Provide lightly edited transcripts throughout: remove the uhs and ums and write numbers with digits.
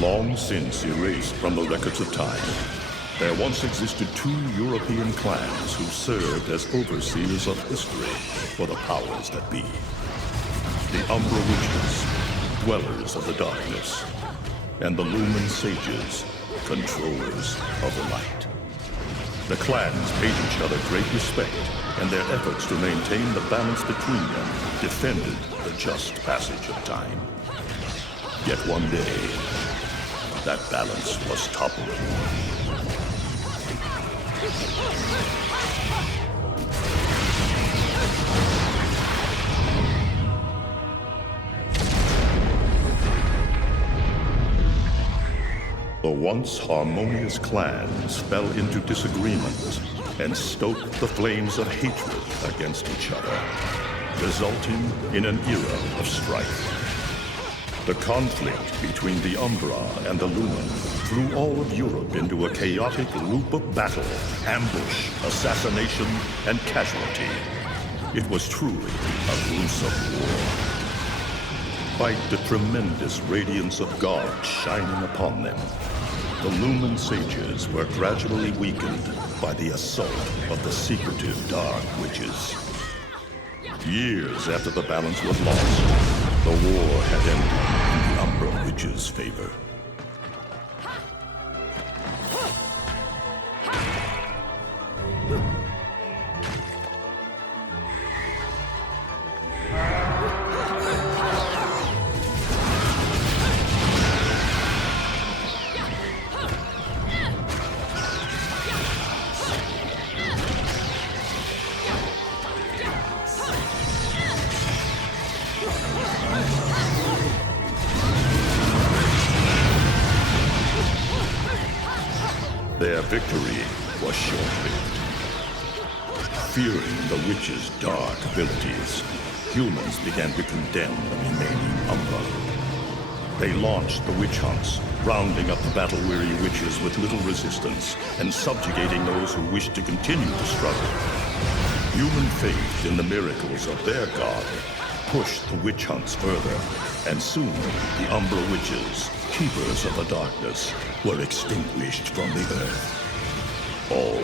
Long since erased from the records of time, there once existed two European clans who served as overseers of history for the powers that be. The Umbra Witches, dwellers of the darkness, and the Lumen Sages, controllers of the light. The clans paid each other great respect, and their efforts to maintain the balance between them defended the just passage of time. Yet one day, that balance was toppled. The once harmonious clans fell into disagreement and stoked the flames of hatred against each other, resulting in an era of strife. The conflict between the Umbra and the Lumen threw all of Europe into a chaotic loop of battle, ambush, assassination, and casualty. It was truly a gruesome war. Despite the tremendous radiance of God shining upon them, the Lumen Sages were gradually weakened by the assault of the secretive Dark Witches. Years after the balance was lost, the war had ended in the Umbra Witches' favor. Their victory was short-lived. Fearing the witches' dark abilities, humans began to condemn the remaining Umbra. They launched the witch hunts, rounding up the battle-weary witches with little resistance and subjugating those who wished to continue the struggle. Human faith in the miracles of their god pushed the witch hunts further, and soon the Umbra Witches, keepers of the darkness, were extinguished from the earth. All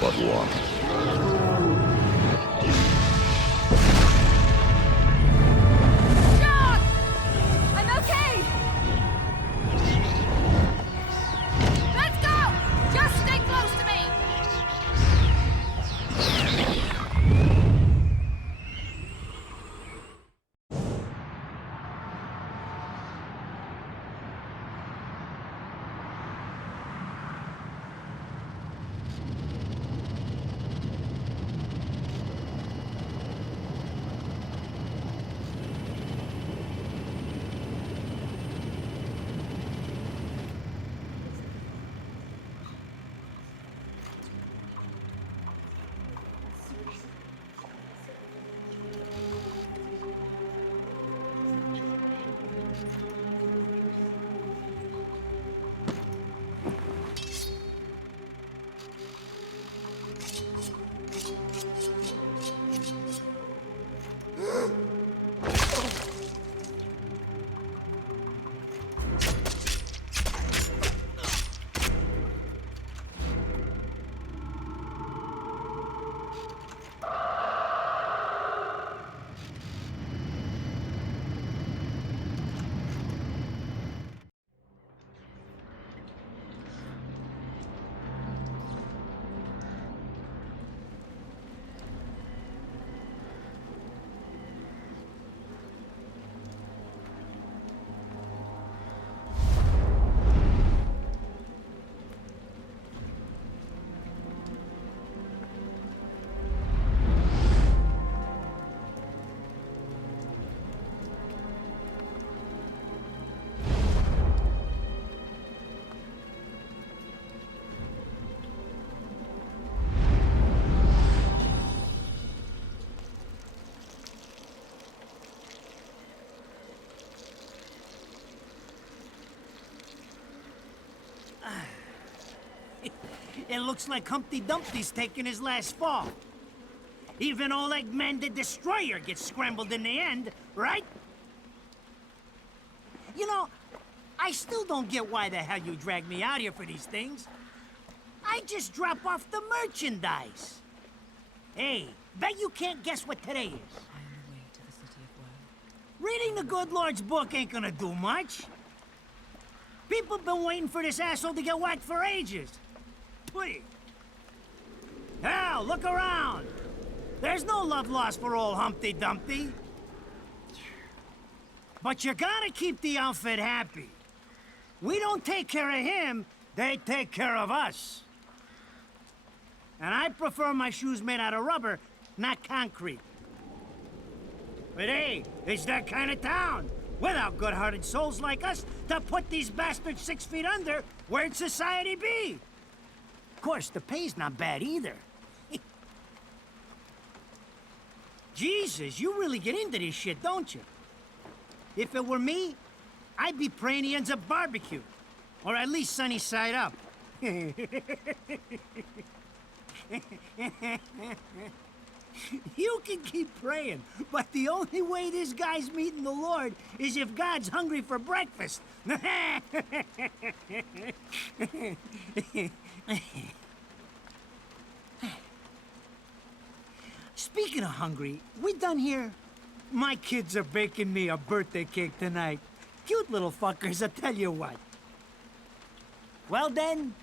but one. John! I'm okay! Let's go! Just stay close to me! It looks like Humpty Dumpty's taking his last fall. Even old Eggman the Destroyer gets scrambled in the end, right? You know, I still don't get why the hell you dragged me out here for these things. I just drop off the merchandise. Hey, bet you can't guess what today is. I am the way to the city of woe. Reading the good Lord's book ain't gonna do much. People been waiting for this asshole to get whacked for ages. Please. Hell, look around. There's no love lost for old Humpty Dumpty. But you gotta keep the outfit happy. We don't take care of him, they take care of us. And I prefer my shoes made out of rubber, not concrete. But hey, it's that kind of town. Without good-hearted souls like us to put these bastards 6 feet under, where'd society be? Of course, the pay's not bad either. Jesus, you really get into this shit, don't you? If it were me, I'd be praying he ends up barbecued. Or at least sunny side up. You can keep praying, but the only way this guy's meeting the Lord is if God's hungry for breakfast. Speaking of hungry, we done here? My kids are baking me a birthday cake tonight. Cute little fuckers, I tell you what. Well then,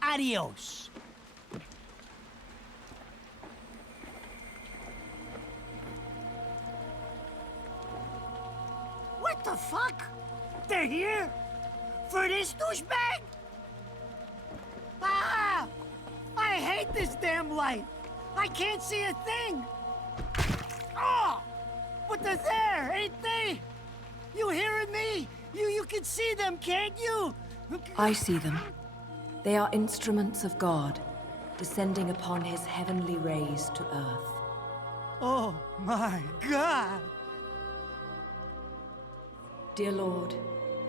adios. What the fuck? They're here? For this douchebag? Ah! I hate this damn light. I can't see a thing. Oh! But they're there, ain't they? You hearing me? You can see them, can't you? I see them. They are instruments of God, descending upon his heavenly rays to earth. Oh my God! Dear Lord,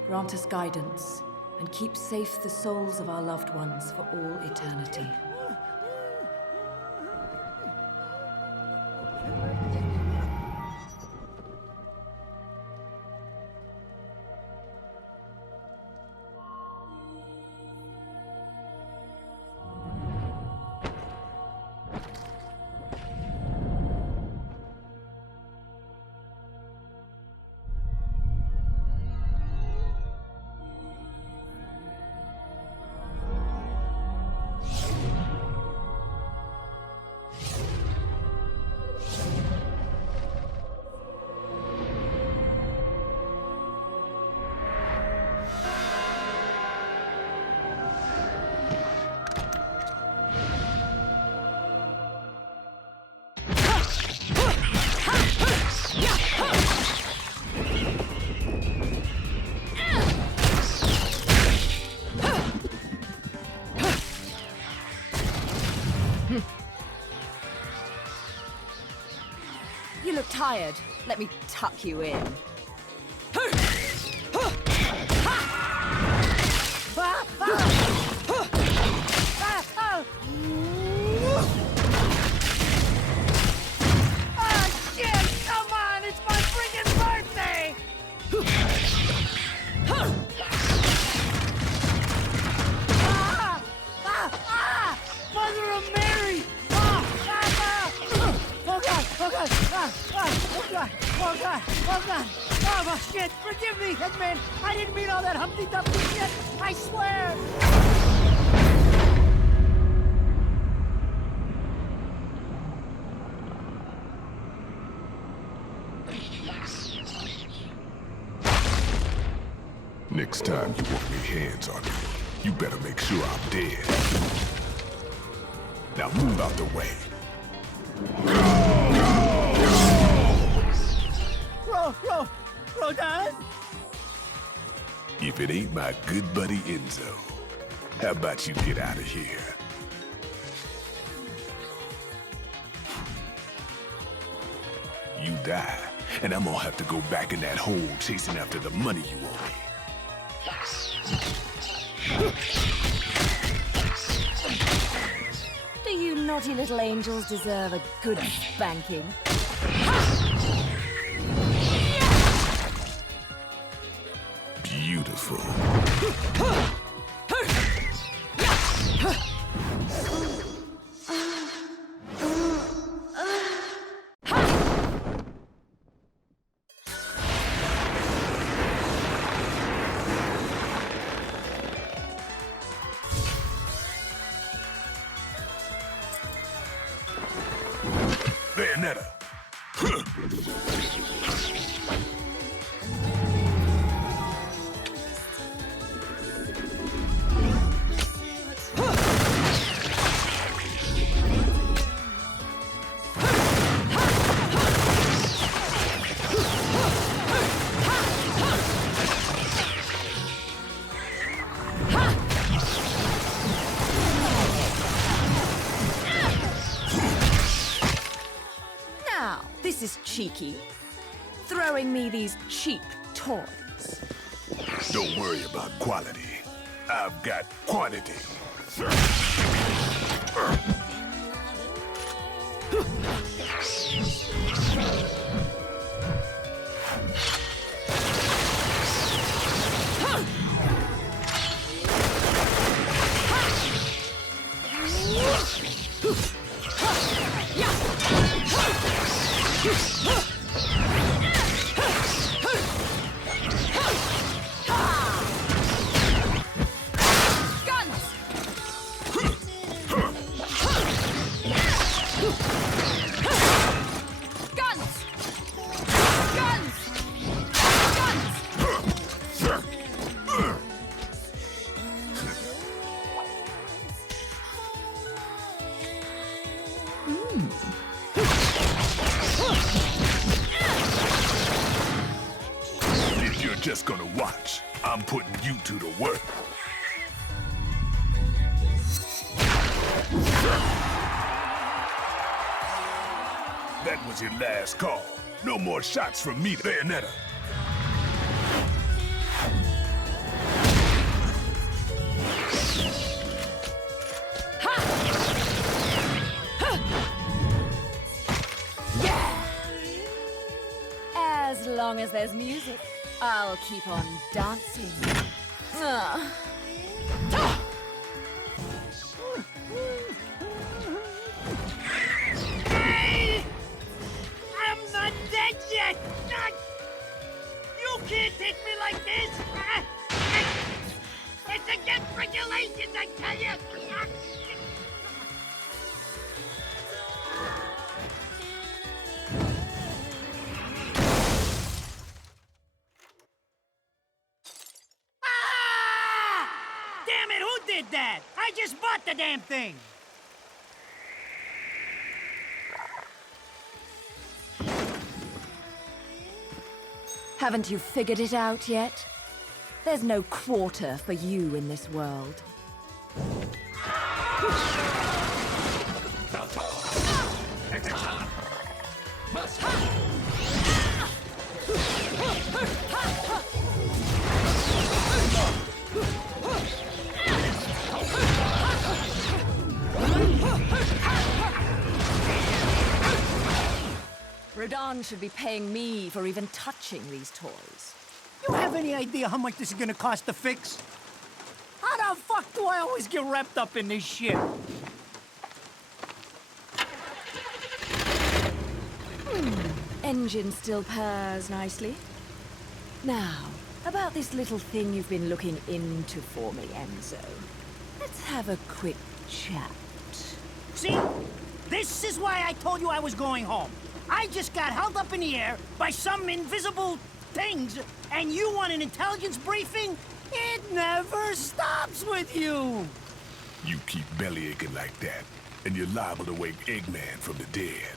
grant us guidance and keep safe the souls of our loved ones for all eternity. You look tired. Let me tuck you in. Shit! Come on! It's my freaking birthday! Mother of Mary! Oh God! Oh God! Oh God! Oh God! Oh God! Oh shit! Forgive me, Headman! I didn't mean all that Humpty Dumpty shit! I swear! Next time you want me hands on me, you better make sure I'm dead. Now move out the way. Rodan? If it ain't my good buddy Enzo, how about you get out of here? You die, and I'm gonna have to go back in that hole chasing after the money you owe me. Do you naughty little angels deserve a good spanking? Beautiful. Bayonetta. Now, this is cheeky. Throwing me these cheap toys. Don't worry about quality. I've got quantity. If you're just gonna watch, I'm putting you two to work. That was your last call. No more shots from me, Bayonetta. As long as there's music, I'll keep on dancing. Hey! I'm not dead yet! You can't take me like this! It's against regulations, I tell you! Damn it, who did that? I just bought the damn thing! Haven't you figured it out yet? There's no quarter for you in this world. Rodan should be paying me for even touching these toys. You have any idea how much this is gonna cost to fix? How the fuck do I always get wrapped up in this shit? Engine still purrs nicely. Now, about this little thing you've been looking into for me, Enzo. Let's have a quick chat. See? This is why I told you I was going home. I just got held up in the air by some invisible things, and you want an intelligence briefing? It never stops with you! You keep belly aching like that, and you're liable to wake Eggman from the dead.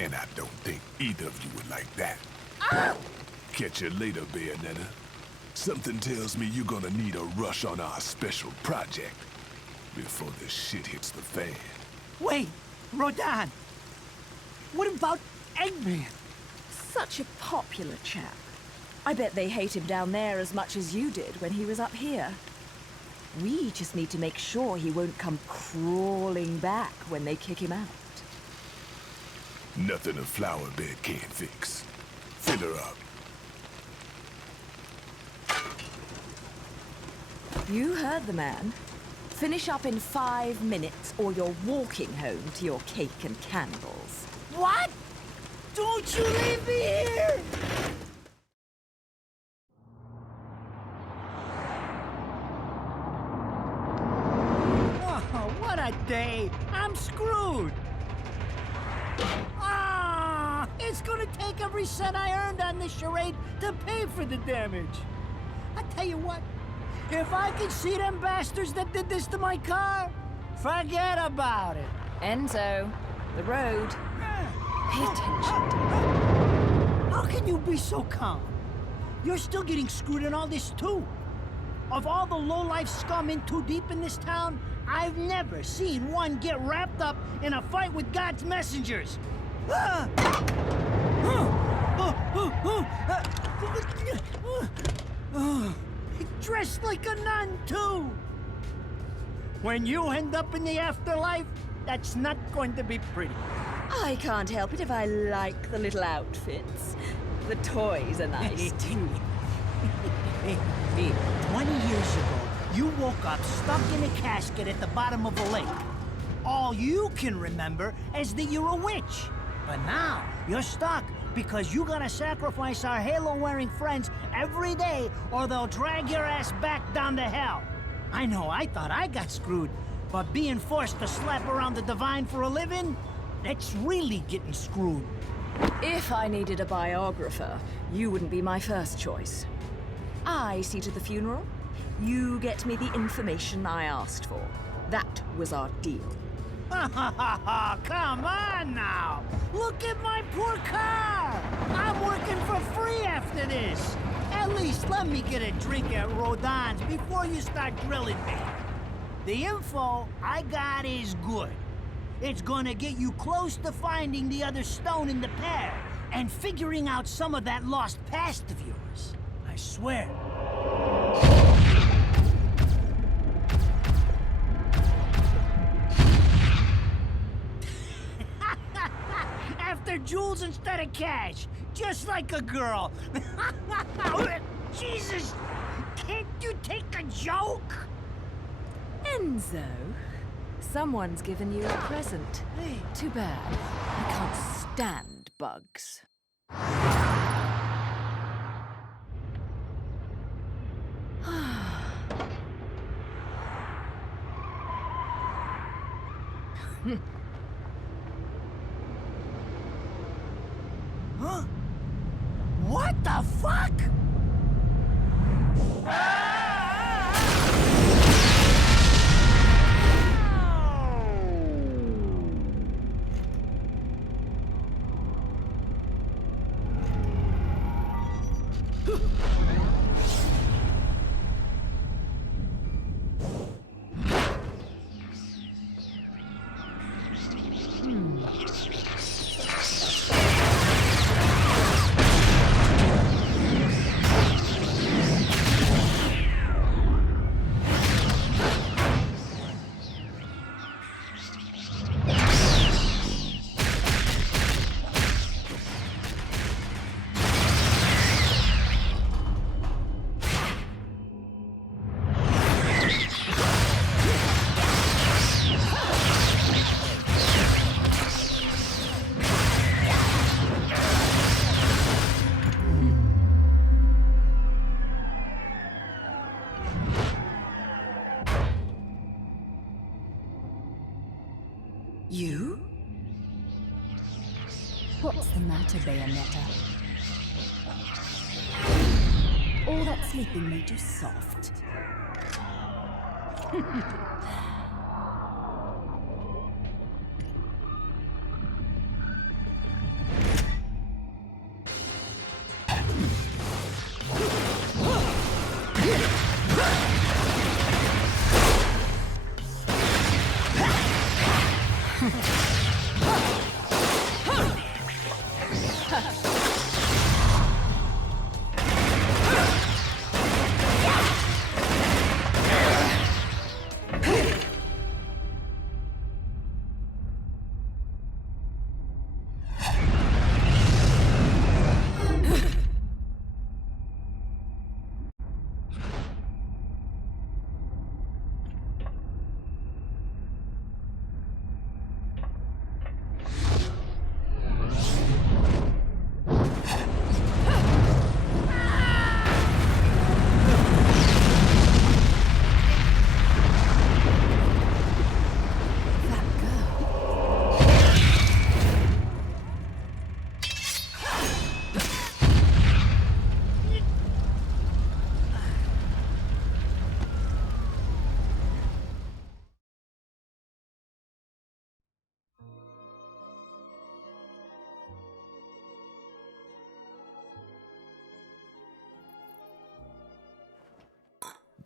And I don't think either of you would like that. Catch you later, Bayonetta. Something tells me you're gonna need a rush on our special project before this shit hits the fan. Wait, Rodan. What about Eggman? Such a popular chap. I bet they hate him down there as much as you did when he was up here. We just need to make sure he won't come crawling back when they kick him out. Nothing a flower bed can't fix. Fill her up. You heard the man. Finish up in 5 minutes, or you're walking home to your cake and candles. What? Don't you leave me here! Oh, what a day! I'm screwed! Ah! It's gonna take every cent I earned on this charade to pay for the damage. I tell you what, if I could see them bastards that did this to my car, forget about it. Enzo, the road. Pay attention. How can you be so calm? You're still getting screwed in all this too. Of all the low-life scum in too deep in this town, I've never seen one get wrapped up in a fight with God's messengers. Dressed like a nun, too. When you end up in the afterlife, that's not going to be pretty. I can't help it if I like the little outfits. The toys are nice, too. Hey, 20 years ago, you woke up stuck in a casket at the bottom of a lake. All you can remember is that you're a witch. But now, you're stuck because you gotta sacrifice our halo-wearing friends every day or they'll drag your ass back down to hell. I know, I thought I got screwed, but being forced to slap around the divine for a living, that's really getting screwed. If I needed a biographer, you wouldn't be my first choice. I see to the funeral. You get me the information I asked for. That was our deal. Come on now! Look at my poor car! I'm working for free after this! At least let me get a drink at Rodon's before you start drilling me. The info I got is good. It's gonna get you close to finding the other stone in the pair and figuring out some of that lost past of yours. I swear. After jewels instead of cash, just like a girl. Jesus, can't you take a joke? Enzo, someone's given you a present. Too bad. I can't stand bugs. Huh? What the fuck? You? What's the matter, Bayonetta? All that sleeping made you soft.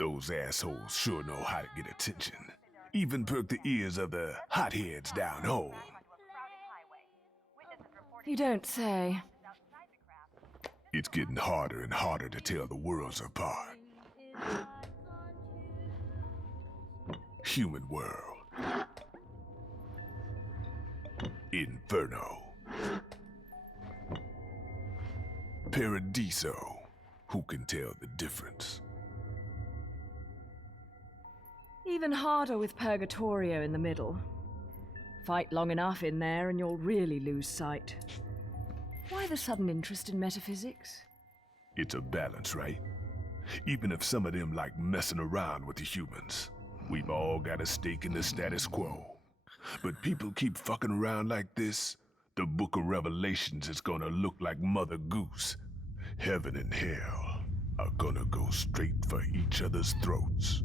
Those assholes sure know how to get attention. Even perk the ears of the hotheads down home. You don't say. It's getting harder and harder to tell the worlds apart. Human world. Inferno. Paradiso. Who can tell the difference? Even harder with Purgatorio in the middle. Fight long enough in there and you'll really lose sight. Why the sudden interest in metaphysics? It's a balance, right? Even if some of them like messing around with the humans, we've all got a stake in the status quo. But people keep fucking around like this, the Book of Revelations is gonna look like Mother Goose. Heaven and hell are gonna go straight for each other's throats.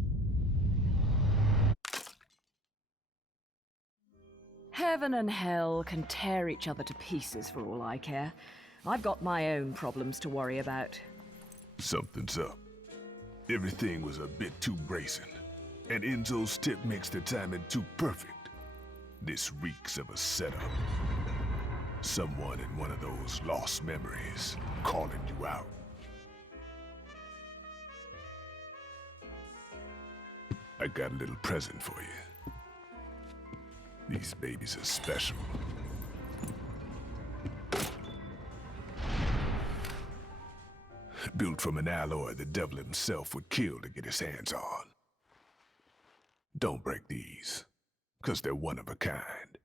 Heaven and hell can tear each other to pieces for all I care. I've got my own problems to worry about. Something's up. Everything was a bit too brazen, and Enzo's tip makes the timing too perfect. This reeks of a setup. Someone in one of those lost memories calling you out. I got a little present for you. These babies are special. Built from an alloy the devil himself would kill to get his hands on. Don't break these, 'cause they're one of a kind.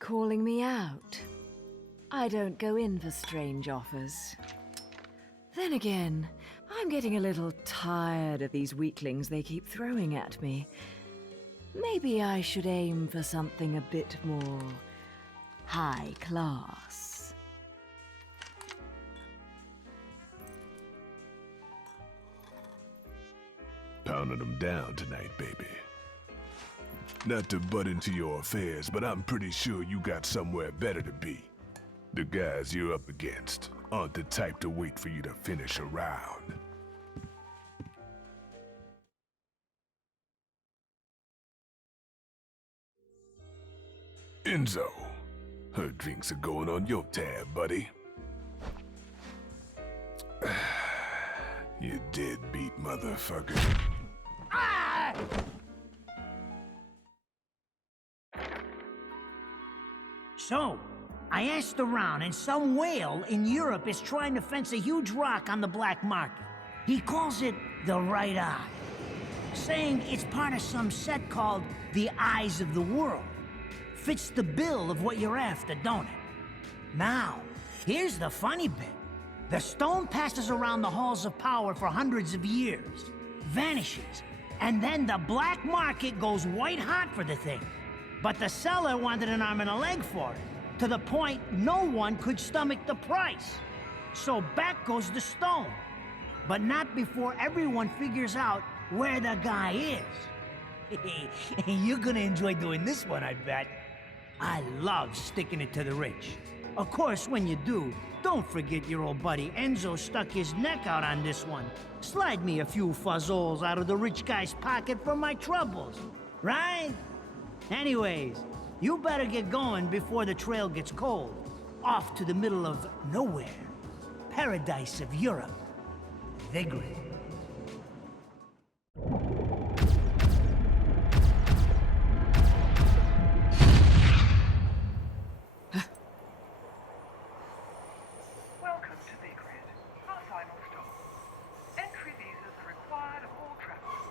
Calling me out? I don't go in for strange offers. Then again, I'm getting a little tired of these weaklings they keep throwing at me. Maybe I should aim for something a bit more high class. Pounding them down tonight, baby. Not to butt into your affairs, but I'm pretty sure you got somewhere better to be. The guys you're up against aren't the type to wait for you to finish a round. Enzo, her drinks are going on your tab, buddy. You deadbeat motherfucker. So, I asked around, and some whale in Europe is trying to fence a huge rock on the black market. He calls it the right eye, saying it's part of some set called the Eyes of the World. Fits the bill of what you're after, don't it? Now, here's the funny bit. The stone passes around the halls of power for hundreds of years, vanishes, and then the black market goes white hot for the thing. But the seller wanted an arm and a leg for it, to the point no one could stomach the price. So back goes the stone. But not before everyone figures out where the guy is. You're gonna enjoy doing this one, I bet. I love sticking it to the rich. Of course, when you do, don't forget your old buddy Enzo stuck his neck out on this one. Slide me a few fuzzoles out of the rich guy's pocket for my troubles, right? Anyways, you better get going before the trail gets cold. Off to the middle of nowhere. Paradise of Europe. Vigrid. Welcome to Vigrid, our final stop. Entry visas are required of all travelers.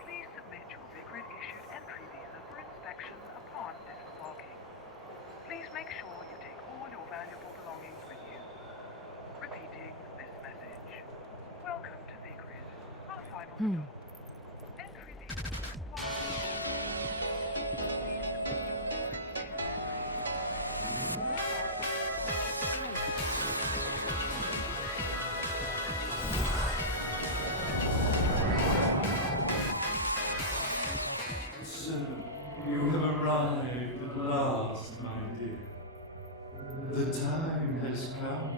Please submit your Vigrid-issued entry visa for inspection upon disembarking. Please make sure you take all your valuable belongings Entry these as required. So, you have arrived at last, my dear. The time has come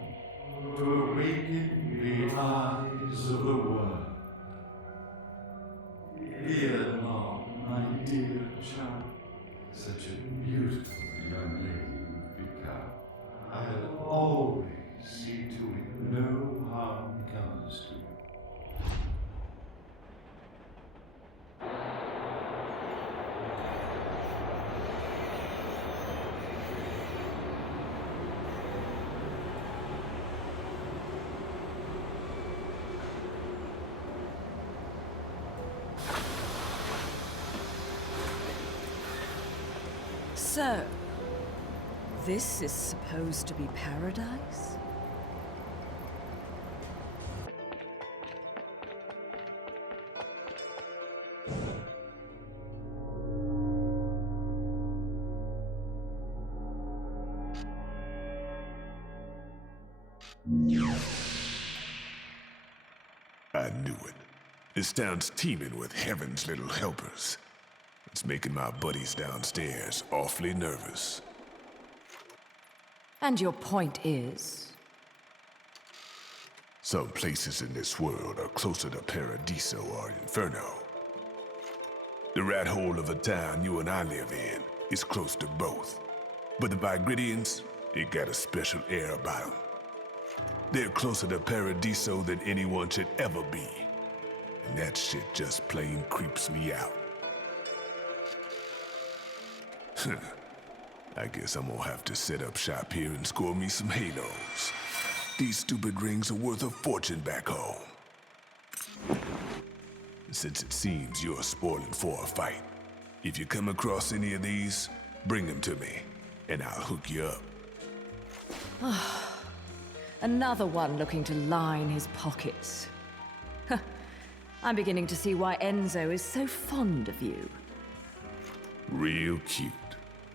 to awaken the eyes of the world. Ere long, my dear child, such a beautiful young lady you've become. I'll always see to it no harm comes to you. So, this is supposed to be paradise? I knew it. This town's teeming with heaven's little helpers. It's making my buddies downstairs awfully nervous. And your point is? Some places in this world are closer to Paradiso or Inferno. The rat hole of a town you and I live in is close to both. But the Vigridians, they got a special air about them. They're closer to Paradiso than anyone should ever be. And that shit just plain creeps me out. I guess I'm gonna have to set up shop here and score me some halos. These stupid rings are worth a fortune back home. Since it seems you're spoiling for a fight, if you come across any of these, bring them to me, and I'll hook you up. Another one looking to line his pockets. I'm beginning to see why Enzo is so fond of you. Real cute.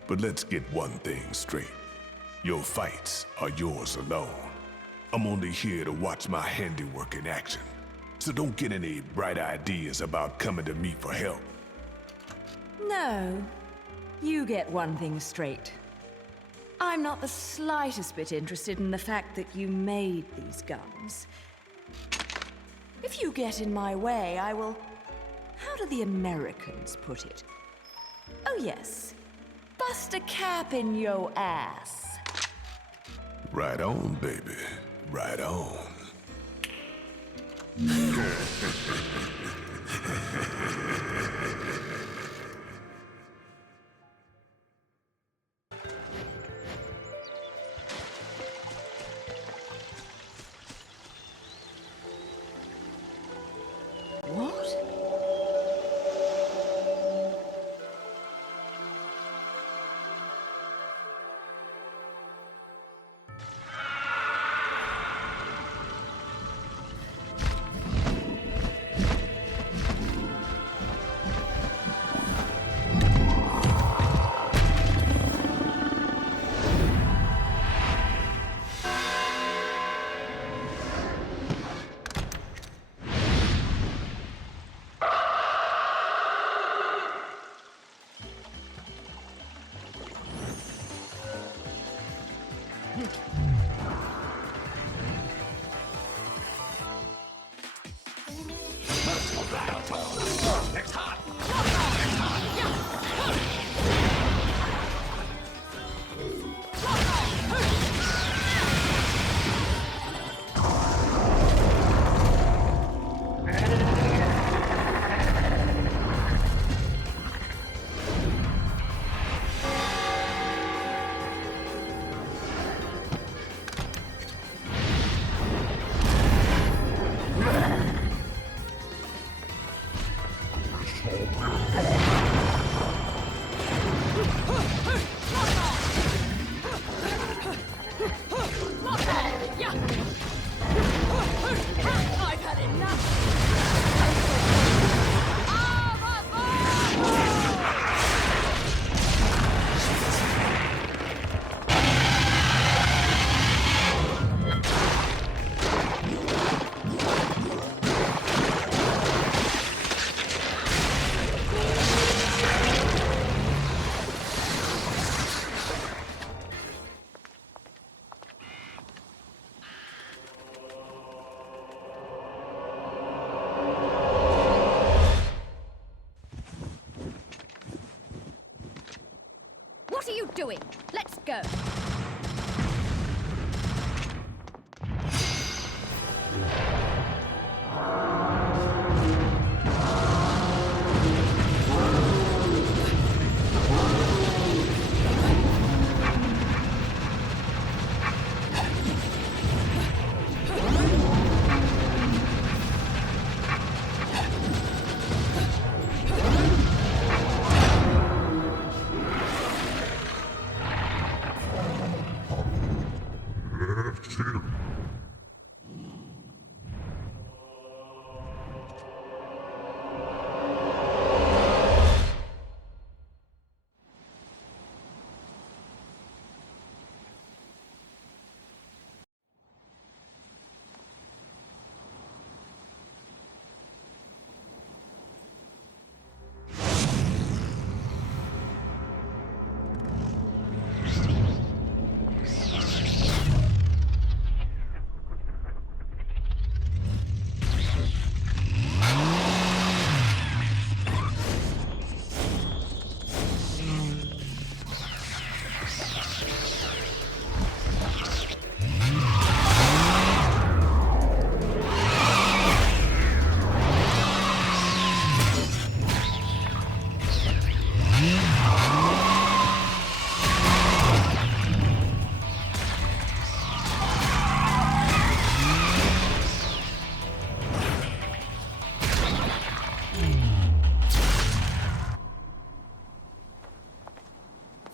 But let's get one thing straight. Your fights are yours alone. I'm only here to watch my handiwork in action. So don't get any bright ideas about coming to me for help. No, you get one thing straight. I'm not the slightest bit interested in the fact that you made these guns. If you get in my way, I will... How do the Americans put it? Oh yes, bust a cap in your ass. Right on, baby. Right on. What? What are you doing? Let's go.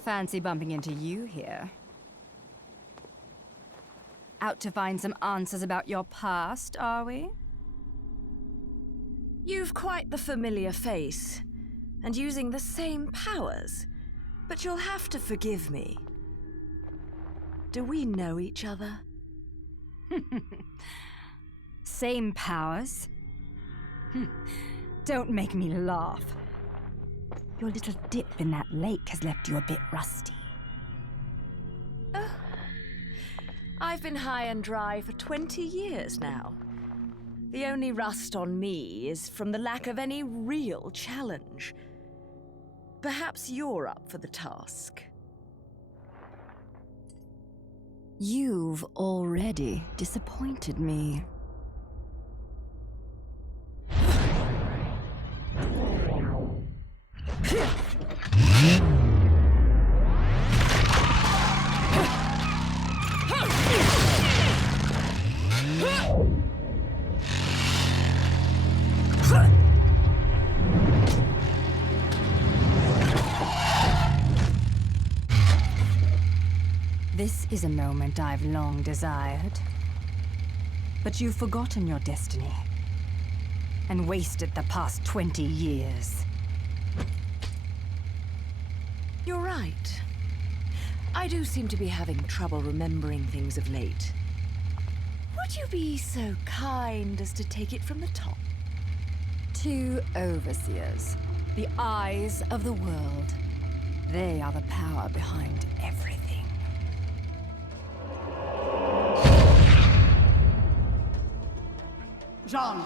Fancy bumping into you here. Out to find some answers about your past, are we? You've quite the familiar face, and using the same powers. But you'll have to forgive me. Do we know each other? Same powers? Don't make me laugh. Your little dip in that lake has left you a bit rusty. I've been high and dry for 20 years now. The only rust on me is from the lack of any real challenge. Perhaps you're up for the task. You've already disappointed me. This is a moment I've long desired. But you've forgotten your destiny and wasted the past 20 years. You're right. I do seem to be having trouble remembering things of late. Would you be so kind as to take it from the top? 2 overseers, the eyes of the world. They are the power behind everything. Jean,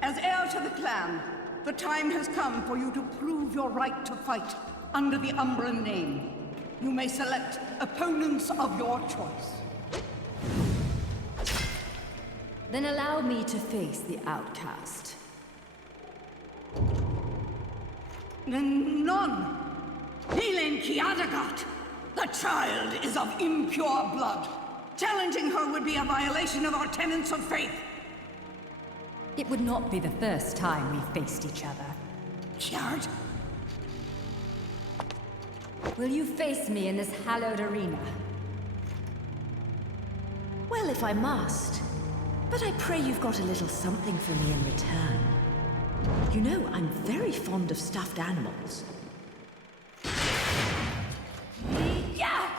as heir to the clan, the time has come for you to prove your right to fight under the Umbran name. You may select opponents of your choice. Then allow me to face the outcast. None. Nilen Kiadagat. The child is of impure blood. Challenging her would be a violation of our tenets of faith. It would not be the first time we faced each other. Kiard? Will you face me in this hallowed arena? Well, if I must. But I pray you've got a little something for me in return. You know, I'm very fond of stuffed animals. Yeah!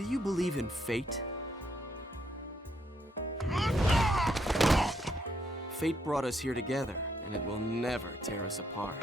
Do you believe in fate? Fate brought us here together, and it will never tear us apart.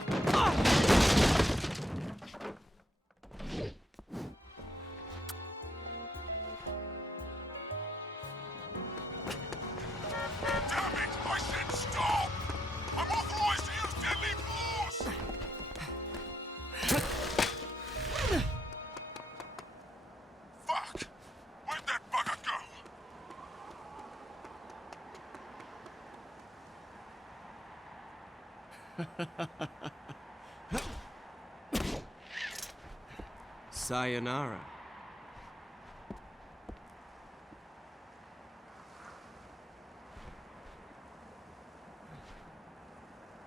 Sayonara.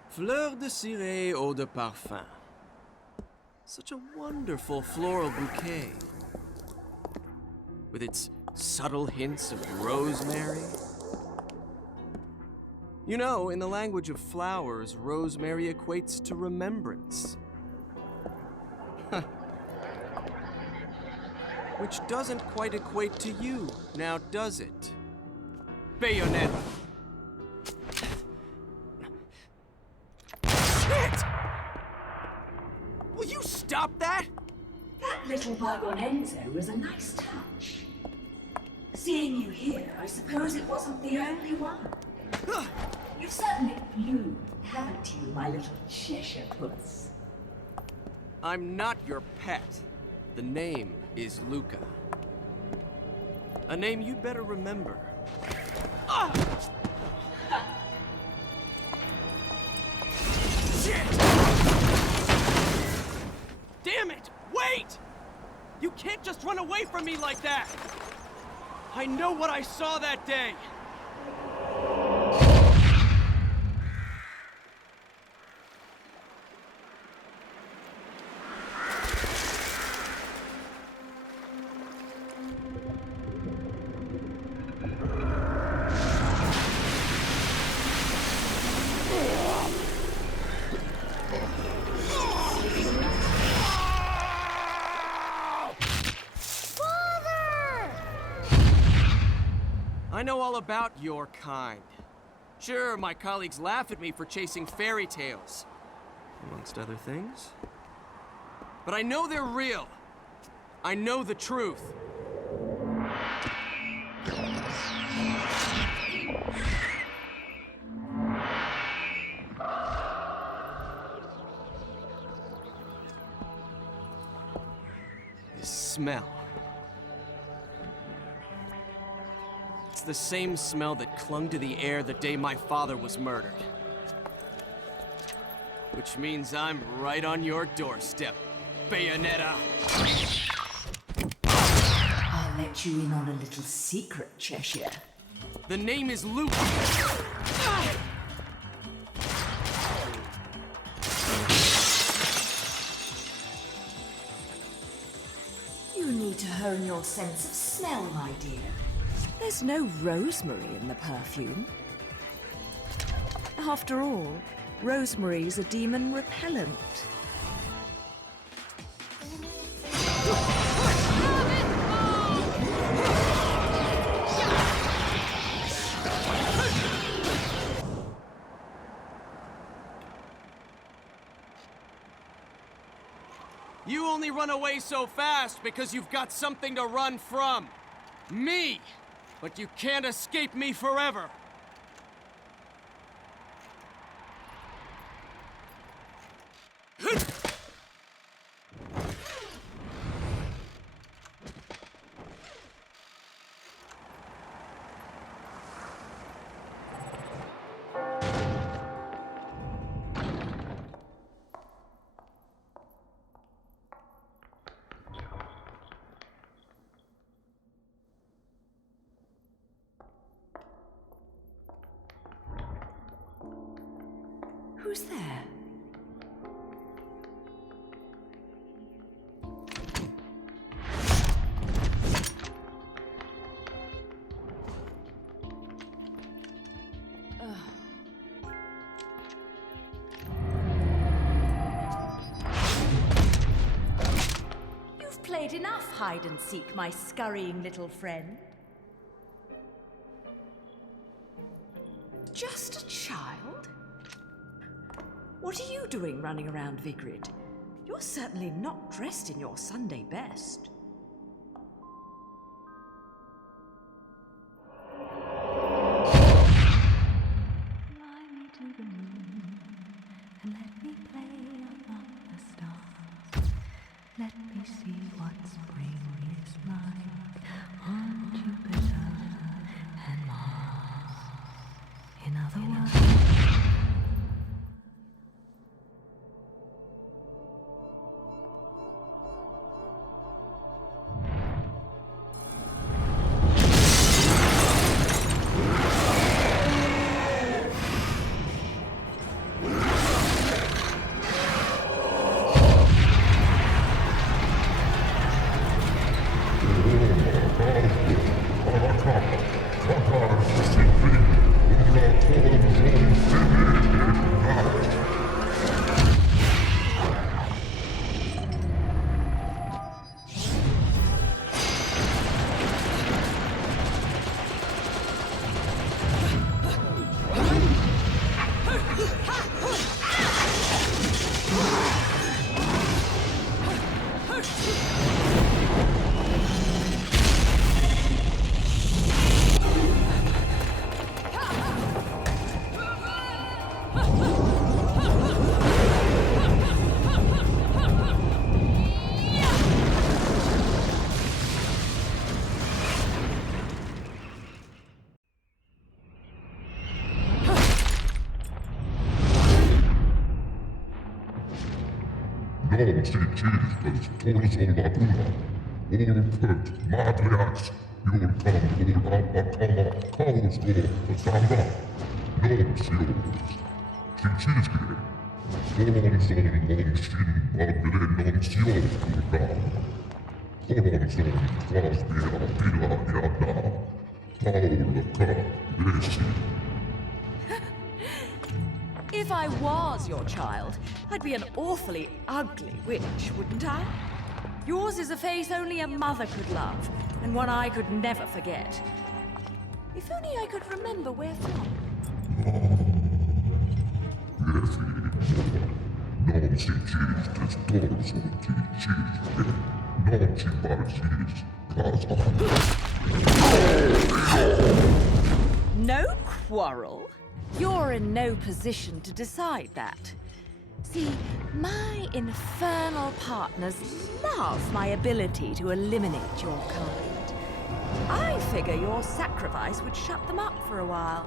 Fleur de ciré eau de parfum. Such a wonderful floral bouquet. With its subtle hints of rosemary. You know, in the language of flowers, rosemary equates to remembrance. Which doesn't quite equate to you, now does it? Bayonetta! Shit! Will you stop that? That little Bayonetta was a nice touch. Seeing you here, I suppose it wasn't the only one. You've certainly bloomed, haven't you, my little Cheshire puss? I'm not your pet. The name is Luca. A name you'd better remember. Shit! Damn it! Wait! You can't just run away from me like that! I know what I saw that day! I know all about your kind. Sure, my colleagues laugh at me for chasing fairy tales, amongst other things. But I know they're real. I know the truth. This smell. It's the same smell that clung to the air the day my father was murdered. Which means I'm right on your doorstep, Bayonetta. I'll let you in on a little secret, Cheshire. The name is Luke. You need to hone your sense of smell, my dear. There's no rosemary in the perfume. After all, rosemary's a demon repellent. You only run away so fast because you've got something to run from. Me! But you can't escape me forever! Who's there? played enough hide and seek, my scurrying little friend. Just a child? What are you doing running around Vigrid? You're certainly not dressed in your Sunday best. Fly me to the moon and let me play among the stars. Let me see what spring is like on Jupiter and Mars. In other words, Lumen Sages, Todas alla bruja. Årpött, magics, julkamp, julkamp, kaos och samba. Nonsios. Chichiski. Kolonson, bagre, nonsios, kulkan. Kolonson, kvaspia, pila, jadna. Paulaka, resi. If I was your child, I'd be an awfully ugly witch, wouldn't I? Yours is a face only a mother could love, and one I could never forget. If only I could remember where from. No quarrel? You're in no position to decide that. See, my infernal partners love my ability to eliminate your kind. I figure your sacrifice would shut them up for a while.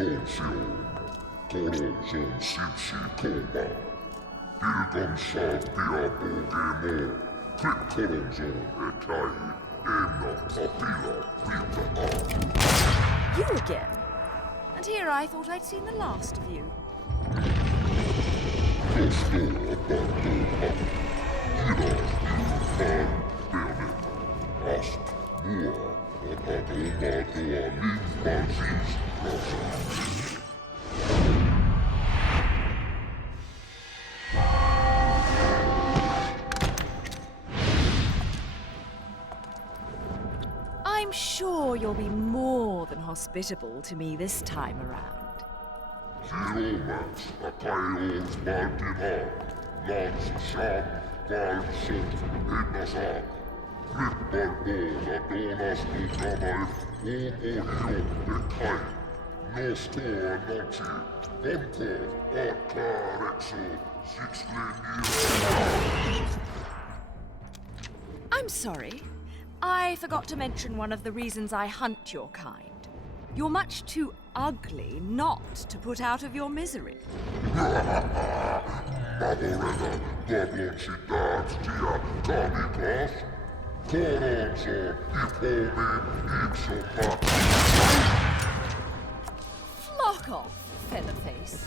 Nonsio, kolonson sipsi koma. Ilkan saltia pokemo, klik kolonson etai. You again? And here I thought I'd seen the last of you. I'm sure you'll be more than hospitable to me this time around. I'm sorry. I forgot to mention one of the reasons I hunt your kind. You're much too ugly not to put out of your misery. Flock off, Featherface.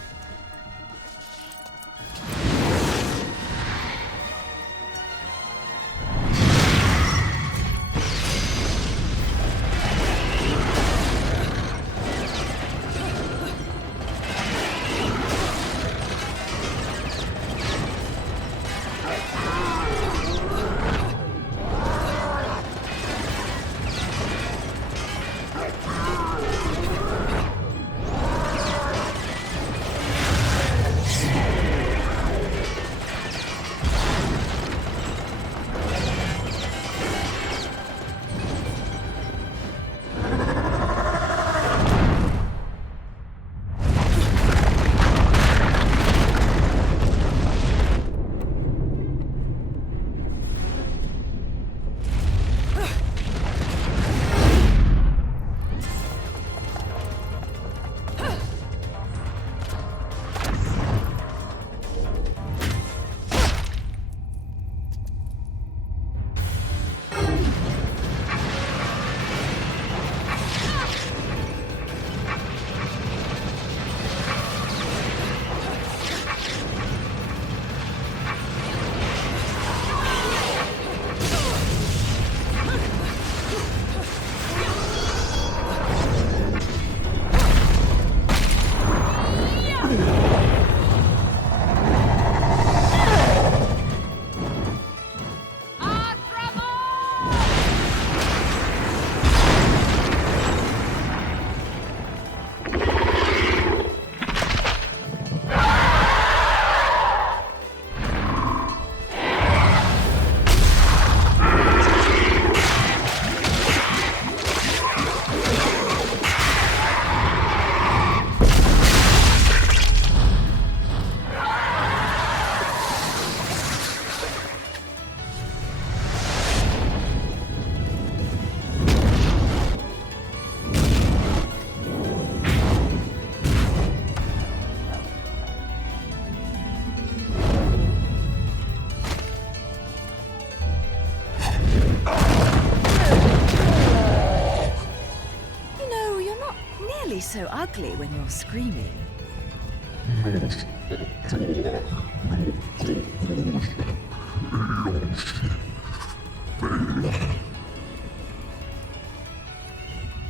So ugly when you're screaming.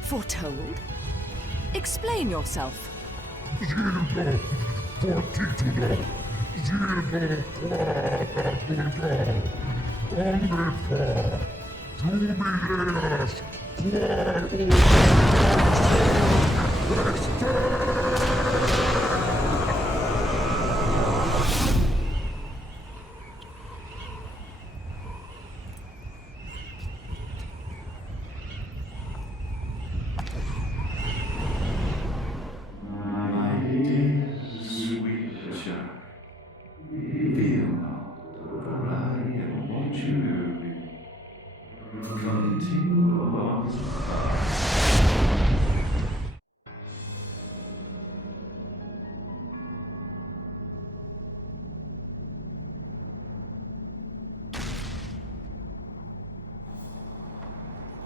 Foretold? Explain yourself.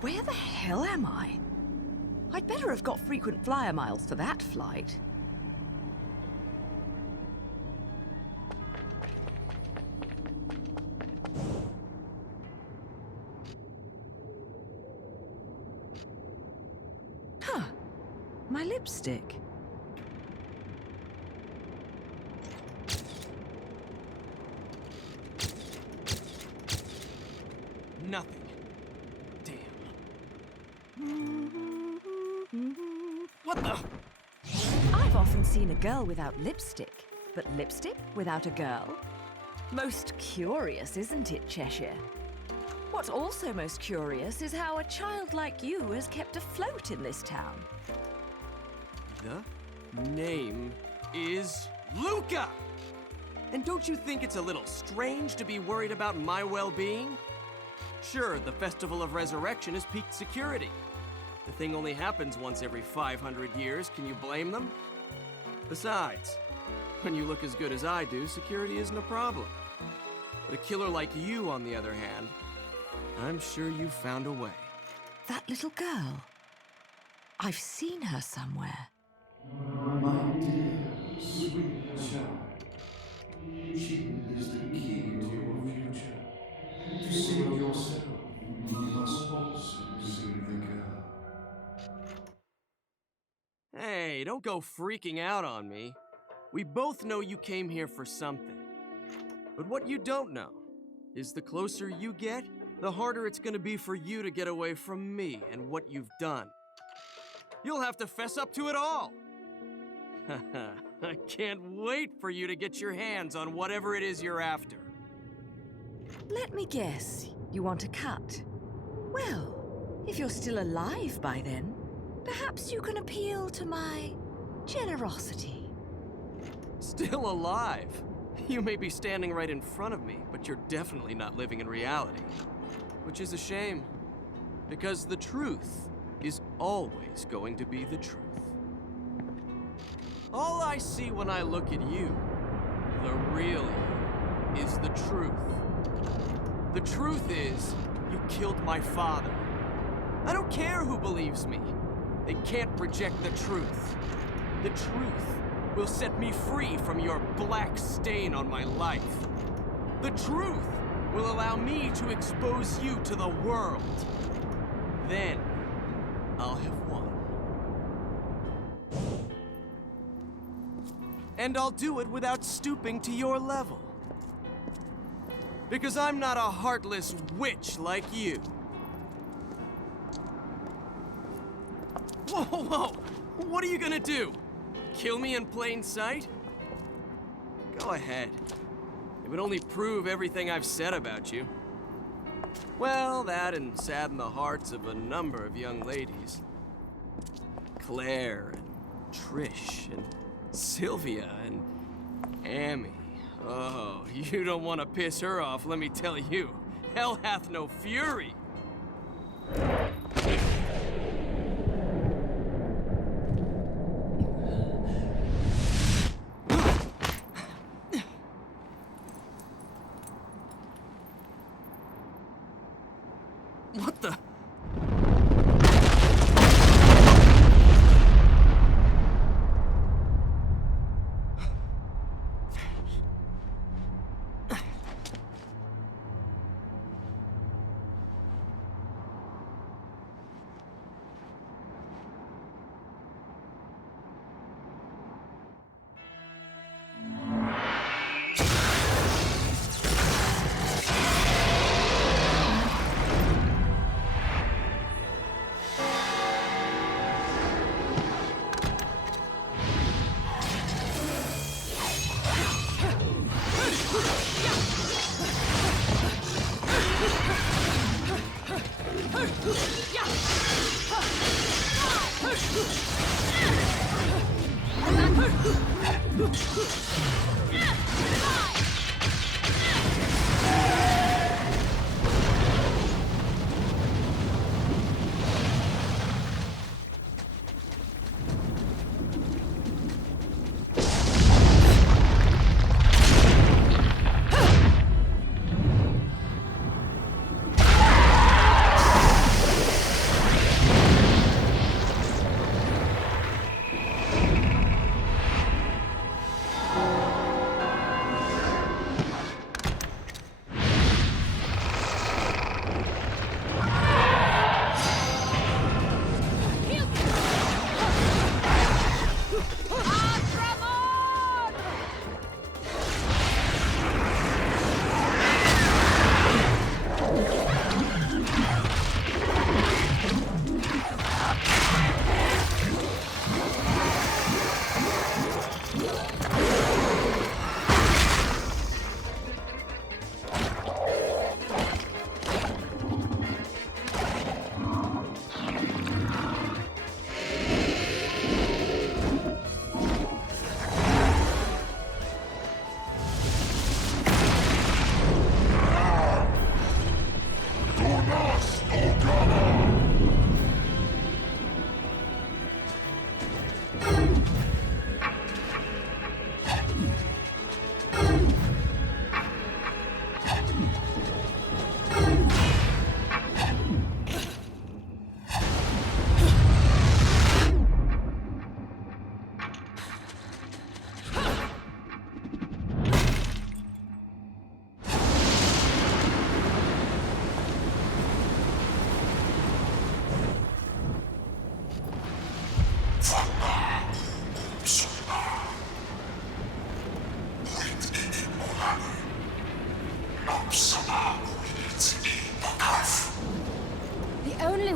Where the hell am I? I'd better have got frequent flyer miles for that flight. Huh. My lipstick. Nothing. Damn. What the? I've often seen a girl without lipstick, but lipstick without a girl? Most curious, isn't it, Cheshire? What's also most curious is how a child like you has kept afloat in this town. The name is Luca! And don't you think it's a little strange to be worried about my well-being? Sure, the Festival of Resurrection is peaked security. The thing only happens once every 500 years. Can you blame them? Besides, when you look as good as I do, security isn't a problem. But a killer like you, on the other hand, I'm sure you found a way. That little girl. I've seen her somewhere. My dear, sweet child, she is the key to your future. To save yourself, you must also save the girl. Hey, don't go freaking out on me. We both know you came here for something. But what you don't know is the closer you get, the harder it's gonna be for you to get away from me and what you've done. You'll have to fess up to it all. I can't wait for you to get your hands on whatever it is you're after. Let me guess, you want a cut? Well, if you're still alive by then, perhaps you can appeal to my generosity. Still alive? You may be standing right in front of me, but you're definitely not living in reality. Which is a shame, because the truth is always going to be the truth. All I see when I look at you, the real you, is the truth. The truth is, you killed my father. I don't care who believes me. They can't reject the truth. The truth will set me free from your black stain on my life. The truth will allow me to expose you to the world. Then, I'll have won. And I'll do it without stooping to your level. Because I'm not a heartless witch like you. Whoa, whoa! What are you gonna do? Kill me in plain sight? Go ahead. It would only prove everything I've said about you. Well, that and sadden the hearts of a number of young ladies. Claire and Trish and Sylvia and Amy. Oh, you don't want to piss her off, let me tell you. Hell hath no fury. What the?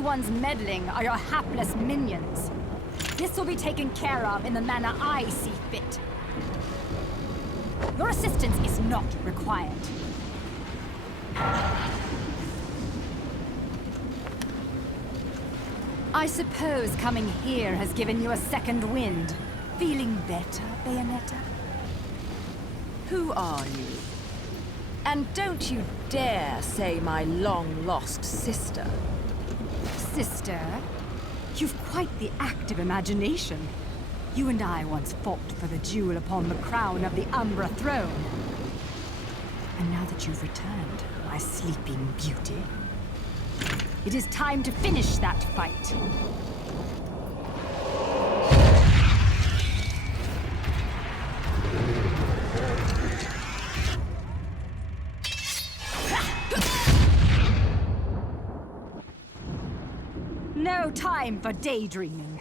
ones meddling are your hapless minions. This will be taken care of in the manner I see fit. Your assistance is not required. I suppose coming here has given you a second wind. Feeling better, Bayonetta? Who are you? And don't you dare say my long-lost sister. Sister? You've quite the active imagination. You and I once fought for the jewel upon the crown of the Umbra throne. And now that you've returned, my sleeping beauty, it is time to finish that fight. No time for daydreaming.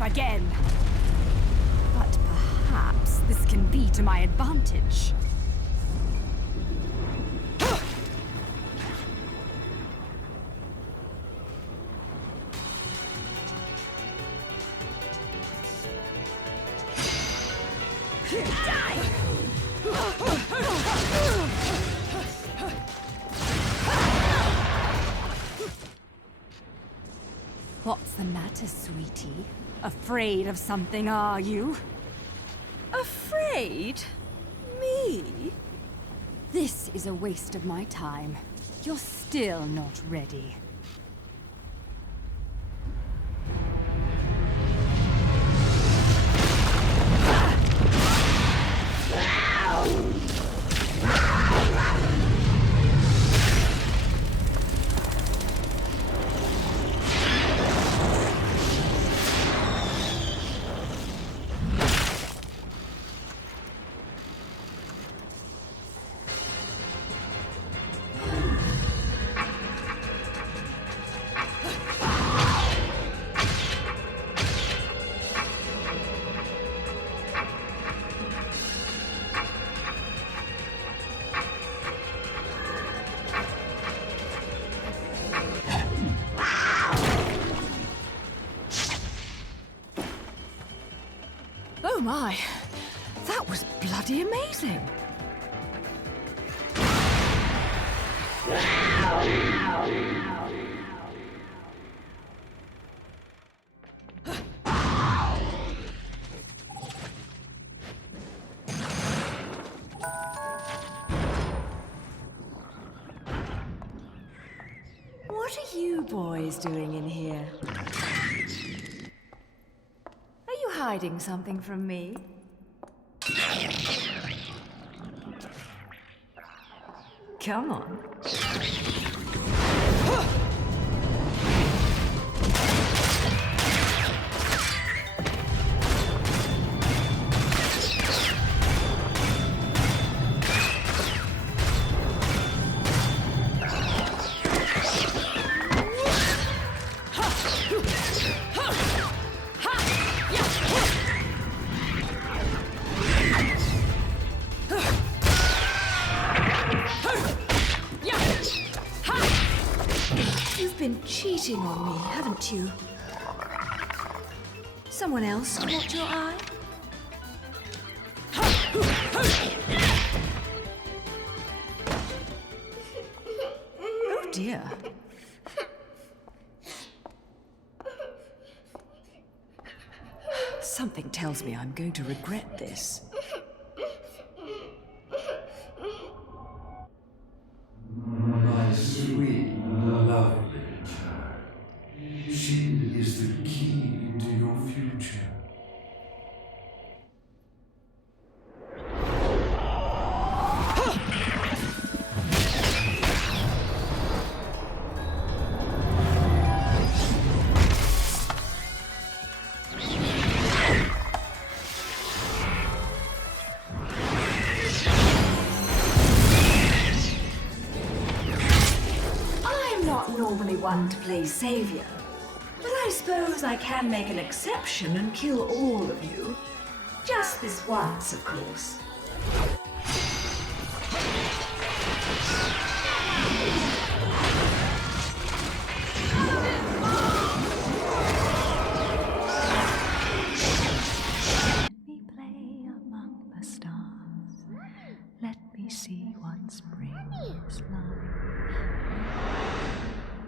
Again. But perhaps this can be to my advantage. What's the matter, sweetie? Afraid of something, are you? Afraid? Me? This is a waste of my time. You're still not ready. Oh my, that was bloody amazing. What are you boys doing in here? Are you hiding something from me? Come on. Cheating on me, haven't you? Someone else caught your eye? Oh dear. Something tells me I'm going to regret this. My sweet, lovely child. She is the key to your future. Normally one to play savior, but I suppose I can make an exception and kill all of you. Just this once, of course. Let me play among the stars. Let me see what spring is like.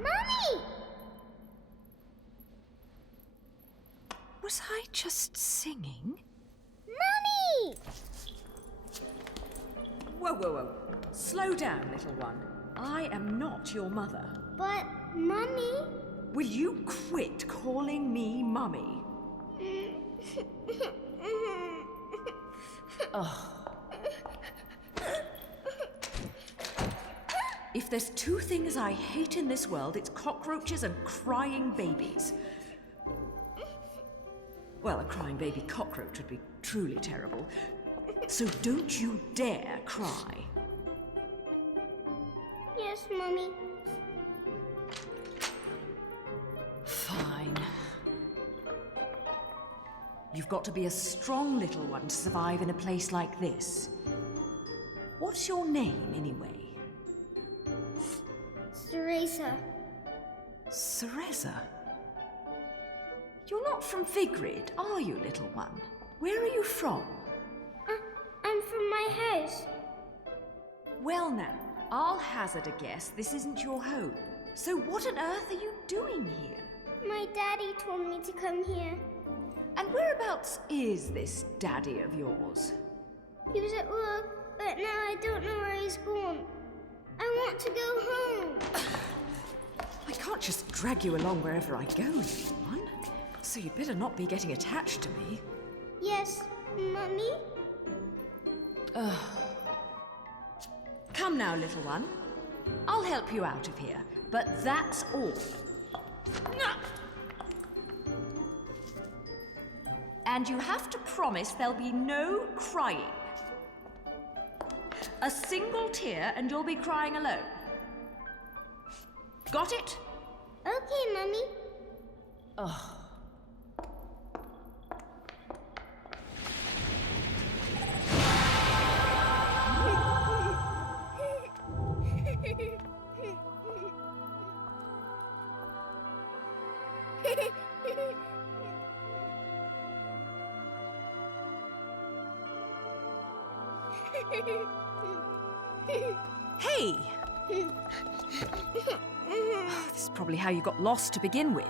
Mommy! Was I just singing? Mommy! Whoa, whoa, whoa. Slow down, little one. I am not your mother. But, Mommy... Will you quit calling me Mummy? Ugh. If there's two things I hate in this world, it's cockroaches and crying babies. Well, a crying baby cockroach would be truly terrible. So don't you dare cry. Yes, Mommy. Fine. You've got to be a strong little one to survive in a place like this. What's your name, anyway? Teresa. Cereza? You're not from Vigrid, are you, little one? Where are you from? I'm from my house. Well now, I'll hazard a guess this isn't your home. So what on earth are you doing here? My daddy told me to come here. And whereabouts is this daddy of yours? He was at work, but now I don't know where he's gone. I want to go home. I can't just drag you along wherever I go, little one. So you'd better not be getting attached to me. Yes, Mummy? Come now, little one. I'll help you out of here, but that's all. And you have to promise there'll be no crying. A single tear and you'll be crying alone. Got it? Okay, Mummy. Ugh. Hey! This is probably how you got lost to begin with.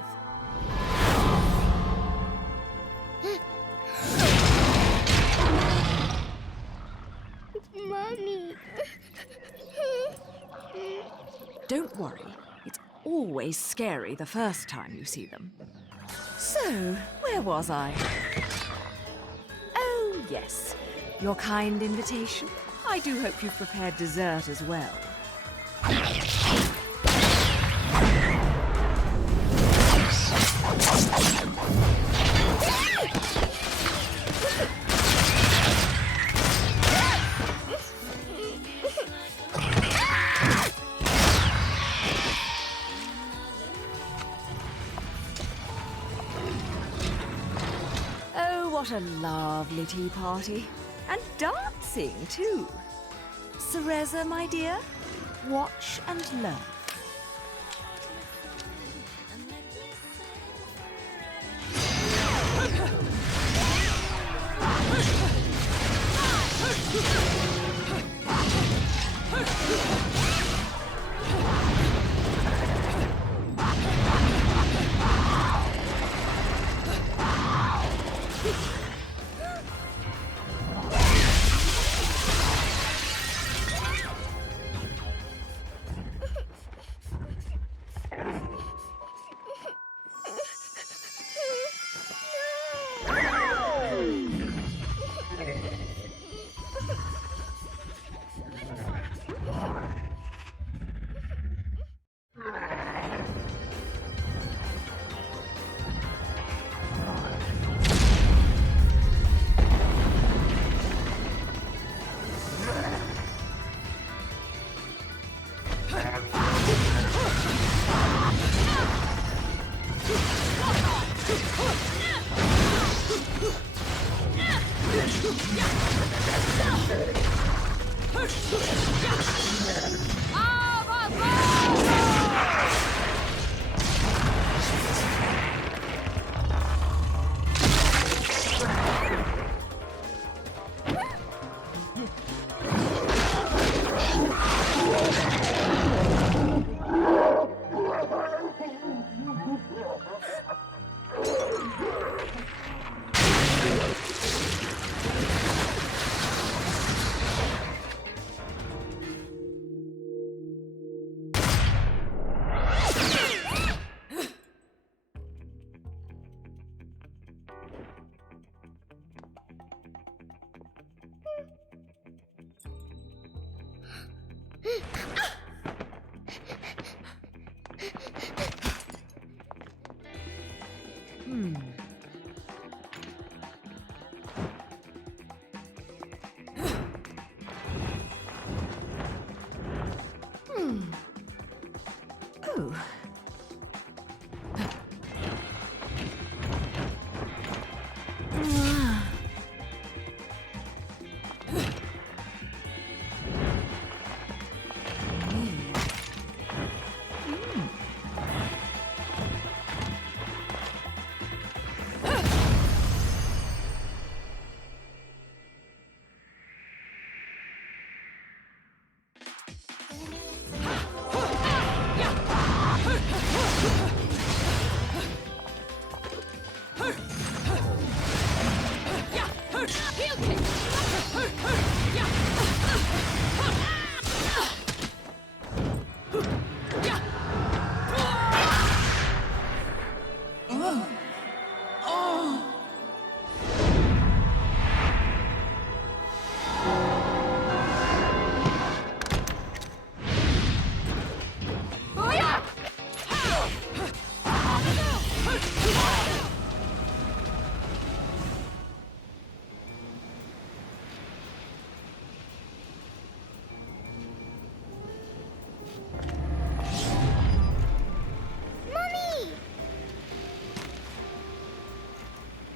Mommy. Don't worry. It's always scary the first time you see them. So, where was I? Oh, yes. Your kind invitation. I do hope you've prepared dessert as well. Oh, what a lovely tea party. And dancing, too. Cereza, my dear, watch and learn. Oh.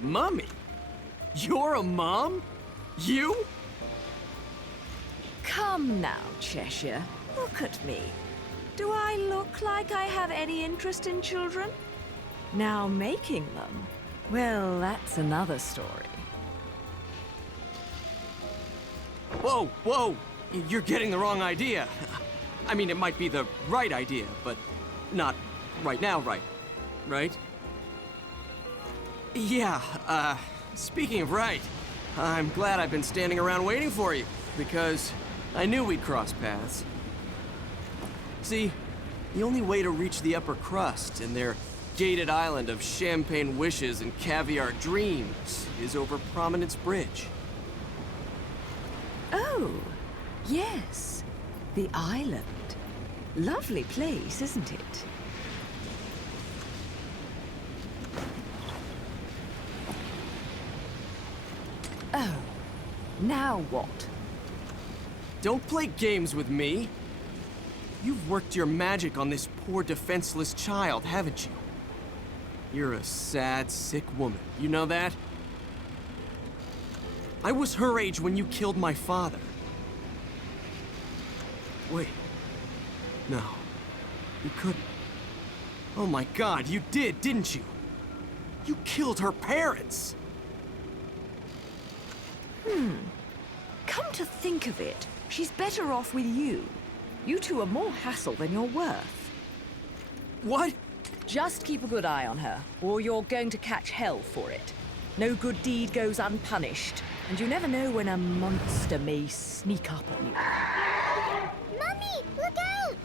Mummy? You're a mom? You? Come now, Cheshire. Look at me. Do I look like I have any interest in children? Now making them, well, that's another story. Whoa, whoa! You're getting the wrong idea. I mean, it might be the right idea, but not right now right? Yeah, speaking of right, I'm glad I've been standing around waiting for you, because I knew we'd cross paths. See, the only way to reach the upper crust and their gated island of champagne wishes and caviar dreams is over Prominence Bridge. Oh, yes. The island. Lovely place, isn't it? Oh, now what? Don't play games with me. You've worked your magic on this poor defenseless child, haven't you? You're a sad, sick woman. You know that? I was her age when you killed my father. Wait. No. You couldn't. Oh my God, you did, didn't you? You killed her parents! Come to think of it, she's better off with you. You two are more hassle than you're worth. What? Just keep a good eye on her, or you're going to catch hell for it. No good deed goes unpunished, and you never know when a monster may sneak up on you. Mummy, look out!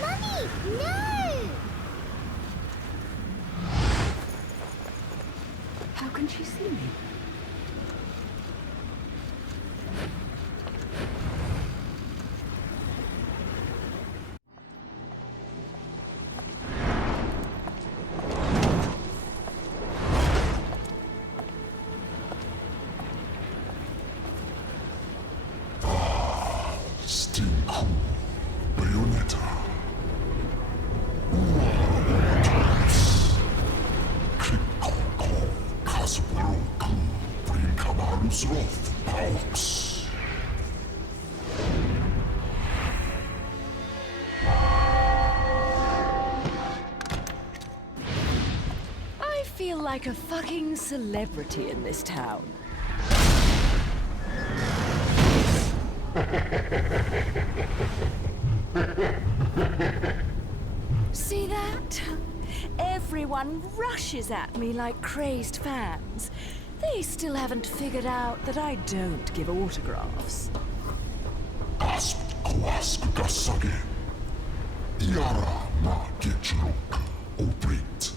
Mummy, no! How can she see me? Still cool. Bayonetta. Kikoko. Kasparoku. Brinkabarus Roth. Pauks. I feel like a fucking celebrity in this town. See that? Everyone rushes at me like crazed fans. They still haven't figured out that I don't give autographs. Asp Koask Gasage. Iara ma Gechlock. Obrit.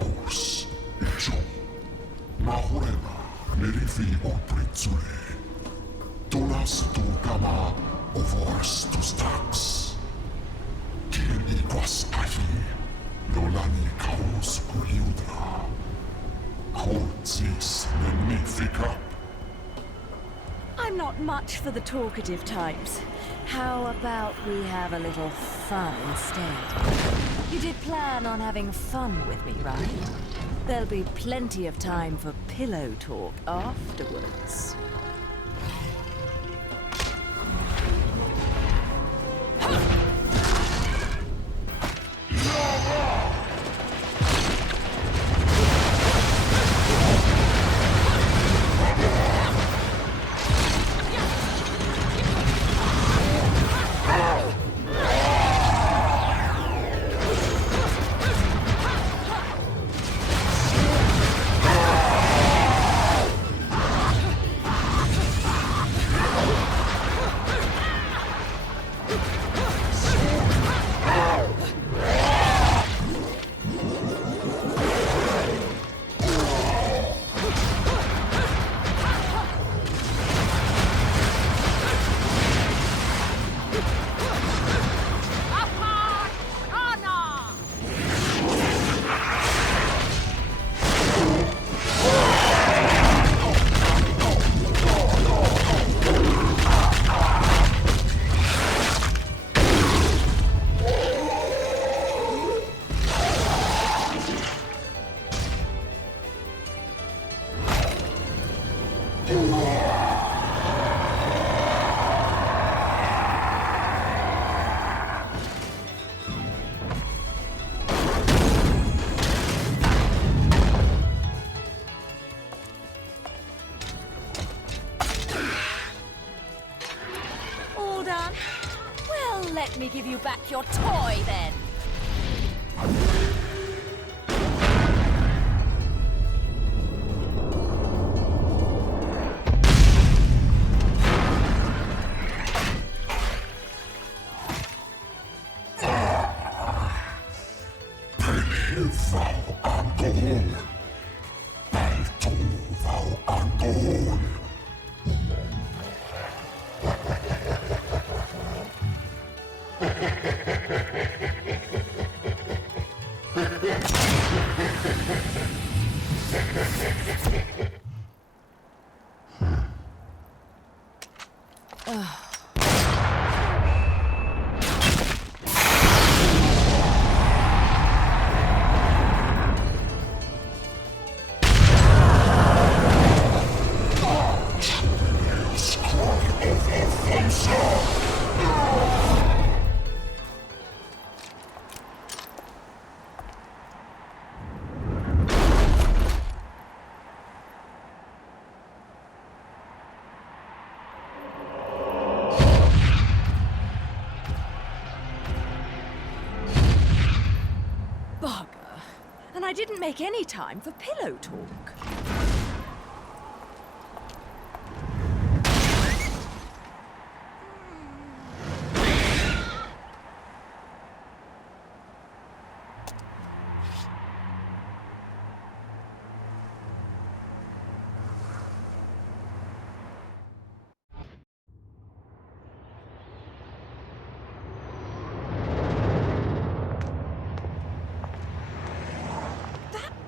Ors. Ijo. Mahorena. Nerifi Obritsure. Todas tu gama ovors tus tax. Kien iguas ahi. magnifica. I'm not much for the talkative types. How about we have a little fun instead? You did plan on having fun with me, right? There'll be plenty of time for pillow talk afterwards. Let me give you back your toy, then. And I didn't make any time for pillow talk.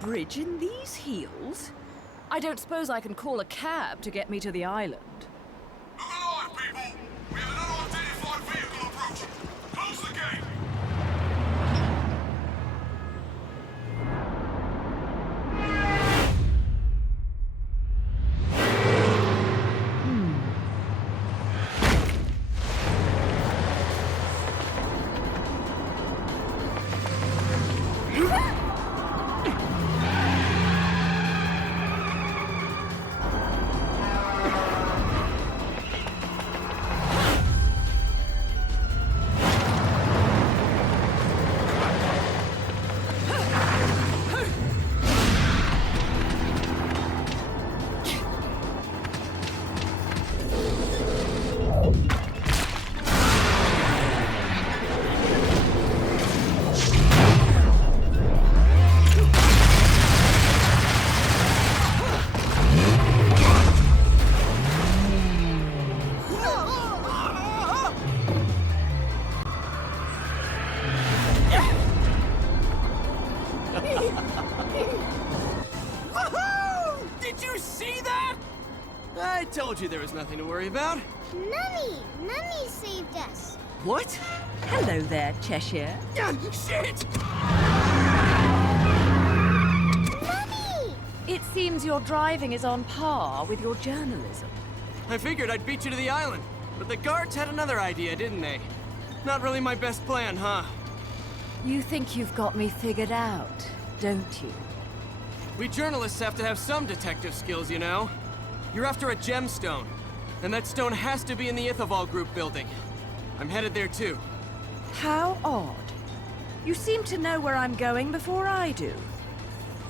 Bridge in these heels? I don't suppose I can call a cab to get me to the island. Look alive, people! We have an unidentified vehicle approaching. Close the gate! told you there was nothing to worry about. Mummy! Mummy saved us. What? Hello there, Cheshire. Shit! Mummy! It seems your driving is on par with your journalism. I figured I'd beat you to the island, but the guards had another idea, didn't they? Not really my best plan, huh? You think you've got me figured out, don't you? We journalists have to have some detective skills, you know? You're after a gemstone, and that stone has to be in the Ithoval Group building. I'm headed there too. How odd. You seem to know where I'm going before I do.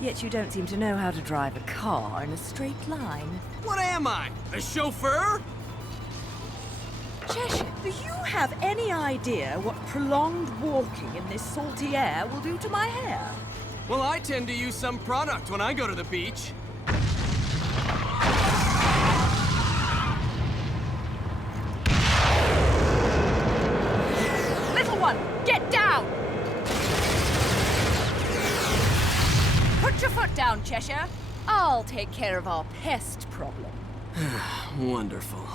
Yet you don't seem to know how to drive a car in a straight line. What am I? A chauffeur? Cheshire, do you have any idea what prolonged walking in this salty air will do to my hair? Well, I tend to use some product when I go to the beach. Little one, get down! Put your foot down, Cheshire. I'll take care of our pest problem. Wonderful.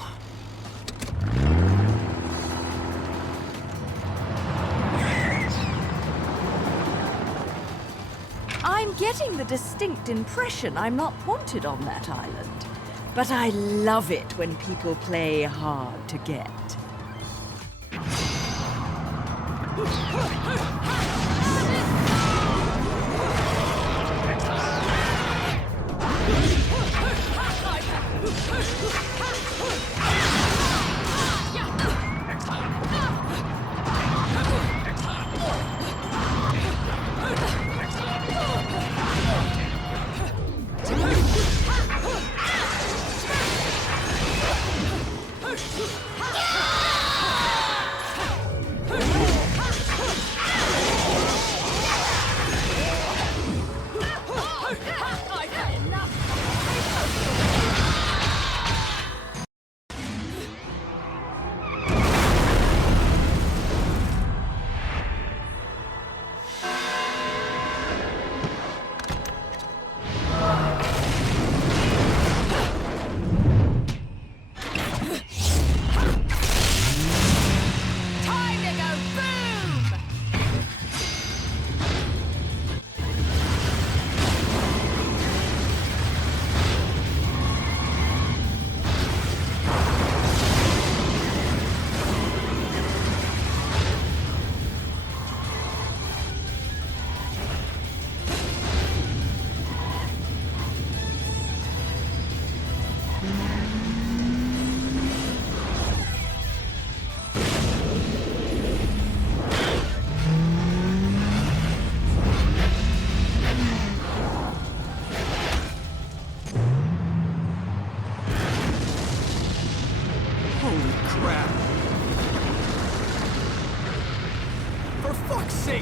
I'm getting the distinct impression I'm not wanted on that island. But I love it when people play hard to get.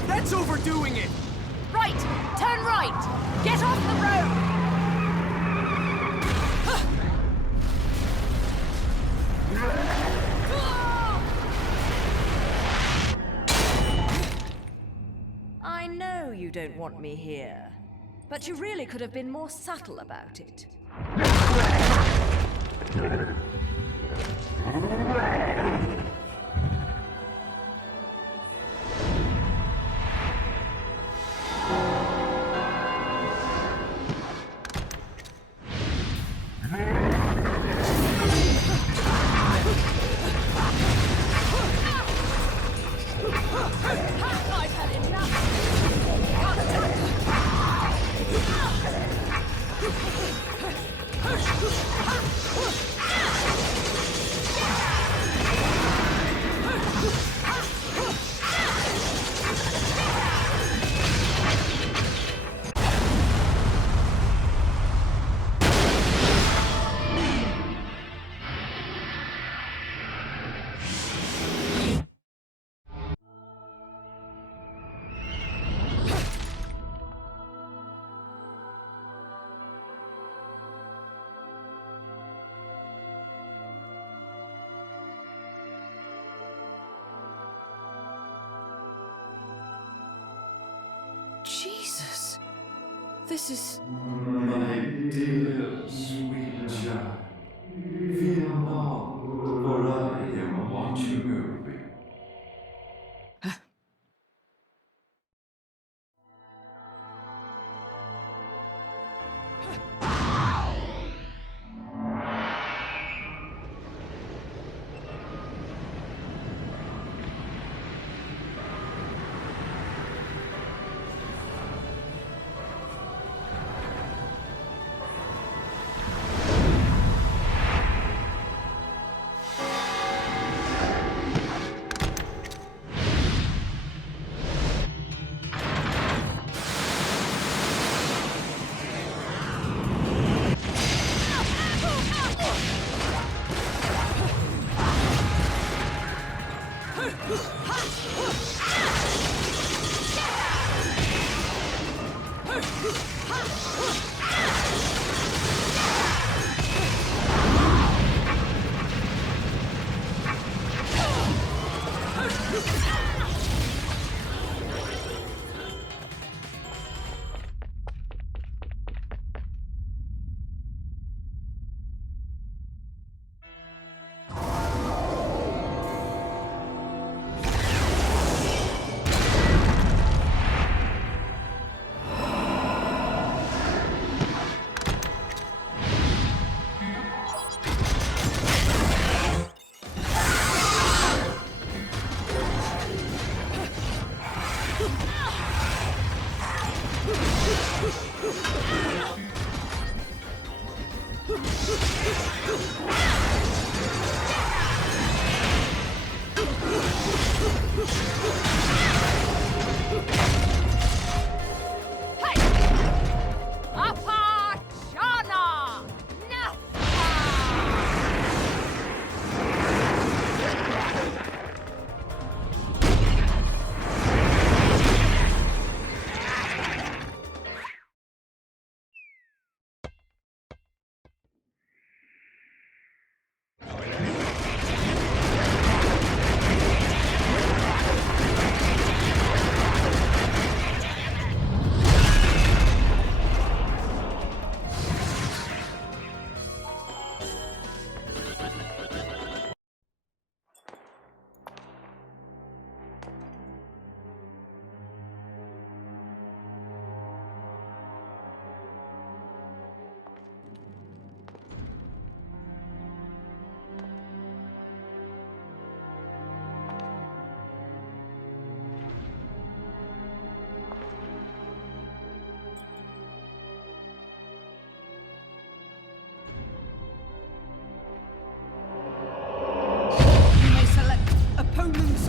That's overdoing it! Right! Turn right! Get off the road! I know you don't want me here, but you really could have been more subtle about it. Jesus. This is... My dear sweet child, Fear not, for I am watching over you.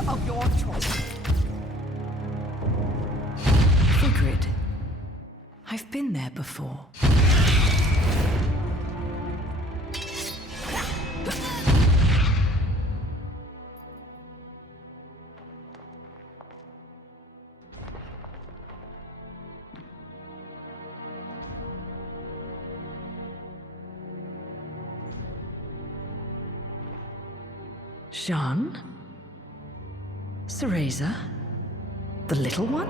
Of your choice. Vigrid. I've been there before. Jean? Cereza? The little one?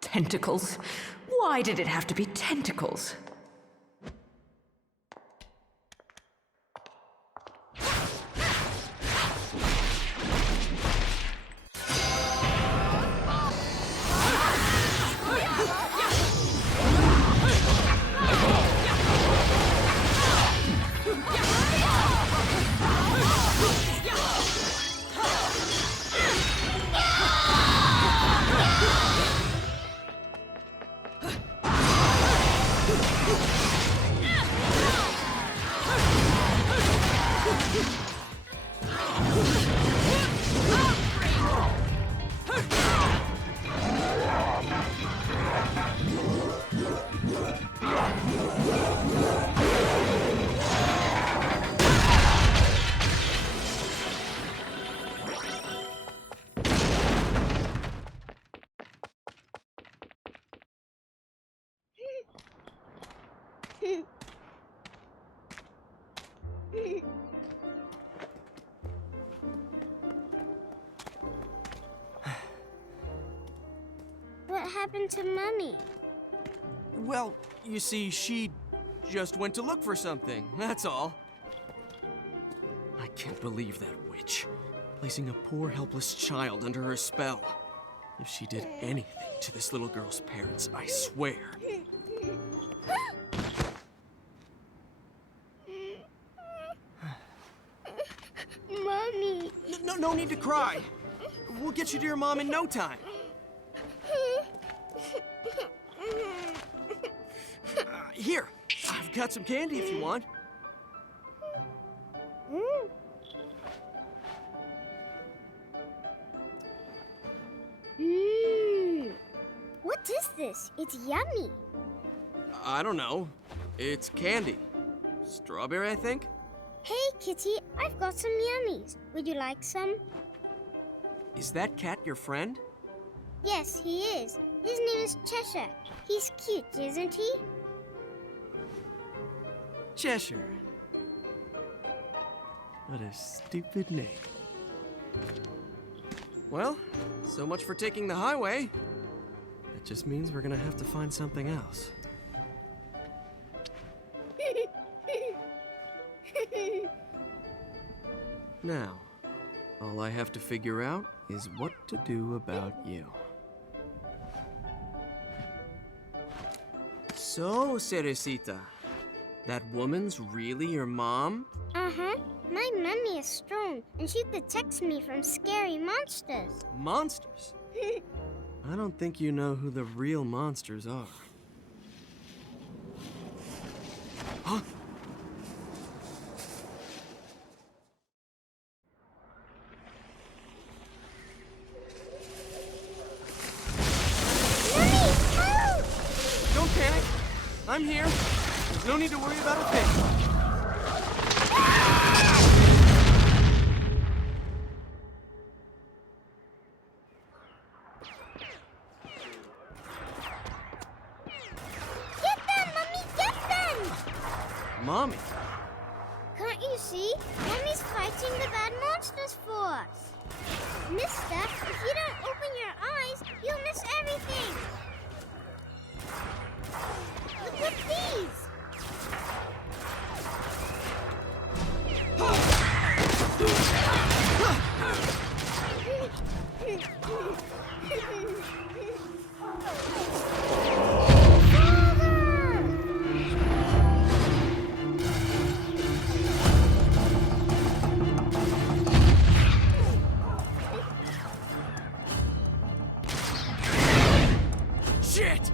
Tentacles? Why did it have to be tentacles? What happened to Mummy? Well, you see, she just went to look for something, that's all. I can't believe that witch, placing a poor helpless child under her spell. If she did anything to this little girl's parents, I swear. Mommy! No need to cry. We'll get you to your mom in no time. Here, I've got some candy if you want. What is this? It's yummy. I don't know. It's candy. Strawberry, I think? Hey, Kitty, I've got some yummies. Would you like some? Is that cat your friend? Yes, he is. His name is Cheshire. He's cute, isn't he? Cheshire. What a stupid name. Well, so much for taking the highway. That just means we're gonna have to find something else. Now, all I have to figure out is what to do about you. So, Cerecita, that woman's really your mom? Uh-huh. My mummy is strong, and she protects me from scary monsters. Monsters? I don't think you know who the real monsters are. Huh? Mummy, help! Don't panic. I'm here. There's no need to worry about a thing. Mommy? Can't you see? Mommy's fighting the bad monsters for us. Mister, if you don't open your eyes, you'll miss everything. Look at these. Shit!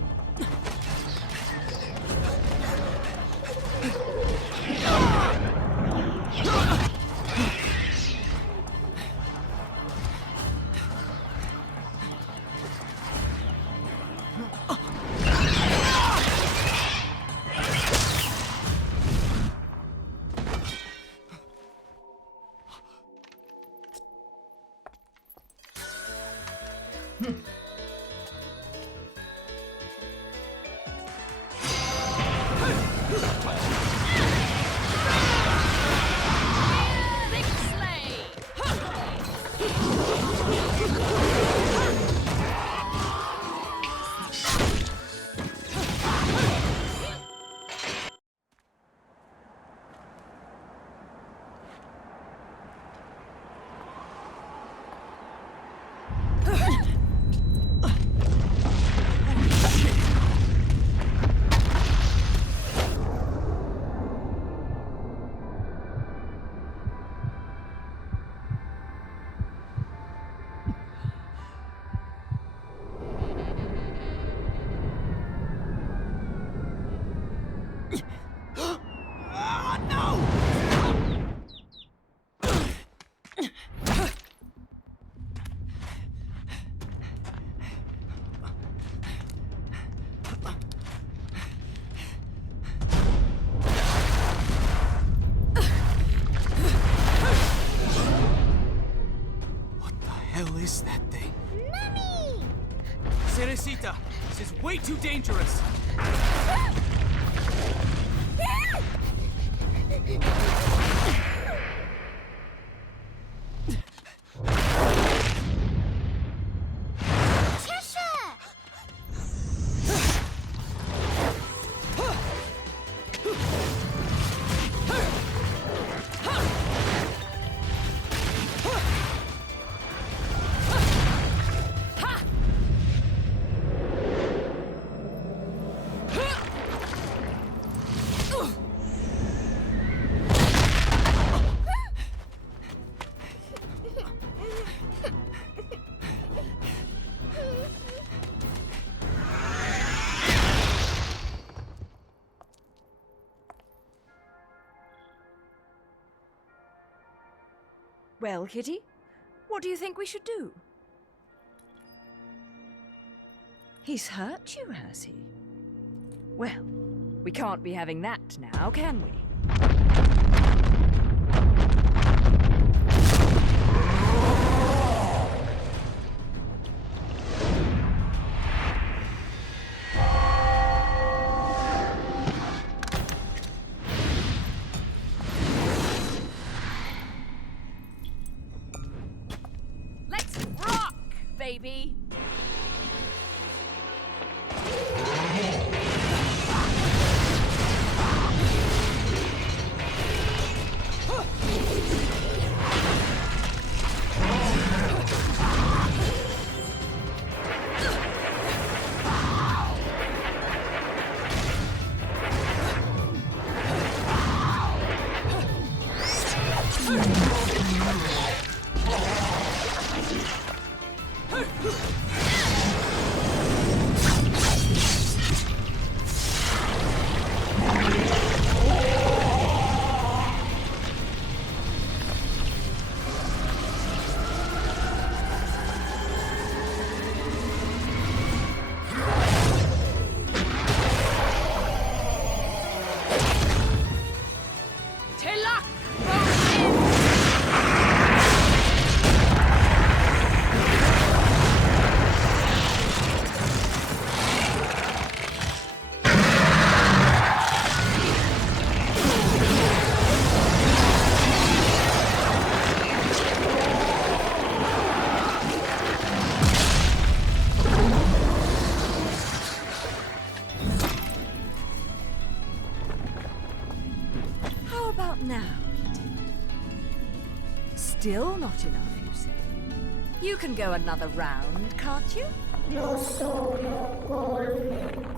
Is that thing? Mummy! Cerecita, this is way too dangerous. Well, Kitty, what do you think we should do? He's hurt you, has he? Well, we can't be having that now, can we? Let's rock, baby! Still not enough, you say? You can go another round, can't you? Lo solo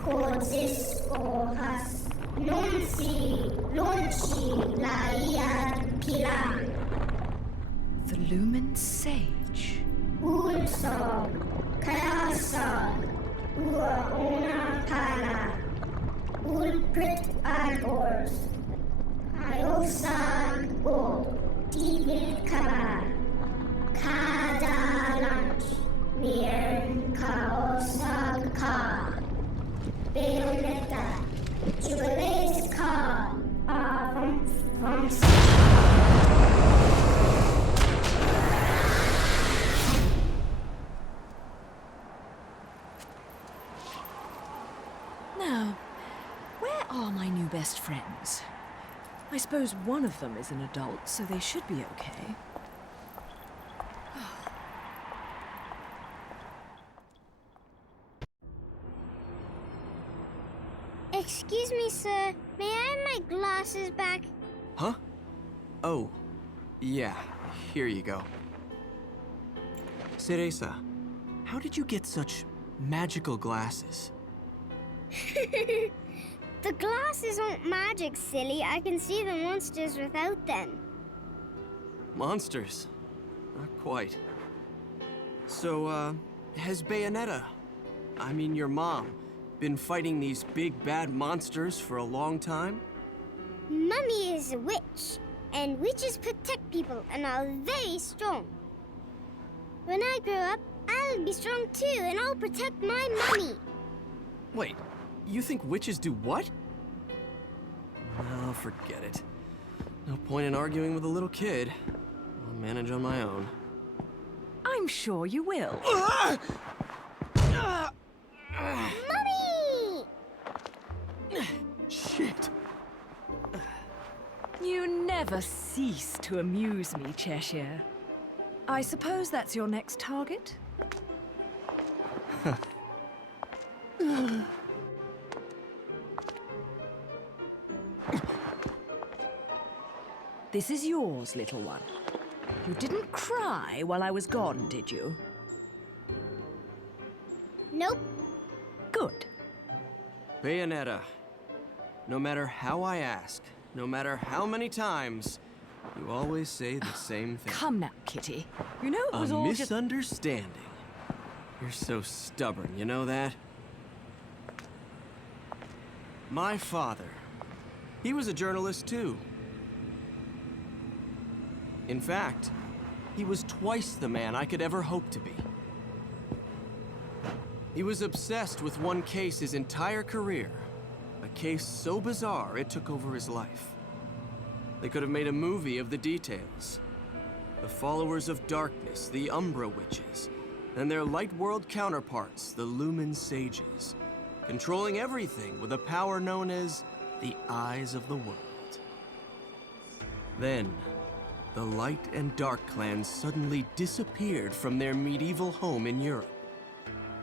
codis hojas, non si lonci la iarpila. The Lumen Sage. Ulso, casa, una pala, ulprit arbors, iosan o. Divil kaba, kada lunch, mir kaosag ka, Bayonetta, jubilees ka, from Now, where are my new best friends? I suppose one of them is an adult, so they should be okay. Excuse me, sir. May I have my glasses back? Huh? Oh, yeah. Here you go. Cereza, how did you get such magical glasses? The glasses aren't magic, silly. I can see the monsters without them. Monsters? Not quite. So, has Bayonetta, I mean your mom, been fighting these big bad monsters for a long time? Mummy is a witch, and witches protect people and are very strong. When I grow up, I'll be strong too, and I'll protect my mummy. Wait, you think witches do what? Oh, forget it. No point in arguing with a little kid. I'll manage on my own. I'm sure you will. Mummy! Shit. You never cease to amuse me, Cheshire. I suppose that's your next target? This is yours, little one. You didn't cry while I was gone, did you? Nope. Good. Bayonetta, no matter how I ask, no matter how many times, you always say the same thing. Come now, Kitty. You know it was a all just... misunderstanding. You're so stubborn, you know that? My father, he was a journalist too. In fact, he was twice the man I could ever hope to be. He was obsessed with one case his entire career. A case so bizarre it took over his life. They could have made a movie of the details. The followers of darkness, the Umbra Witches, and their light world counterparts, the Lumen Sages, controlling everything with a power known as the Eyes of the World. Then, the light and dark clans suddenly disappeared from their medieval home in Europe.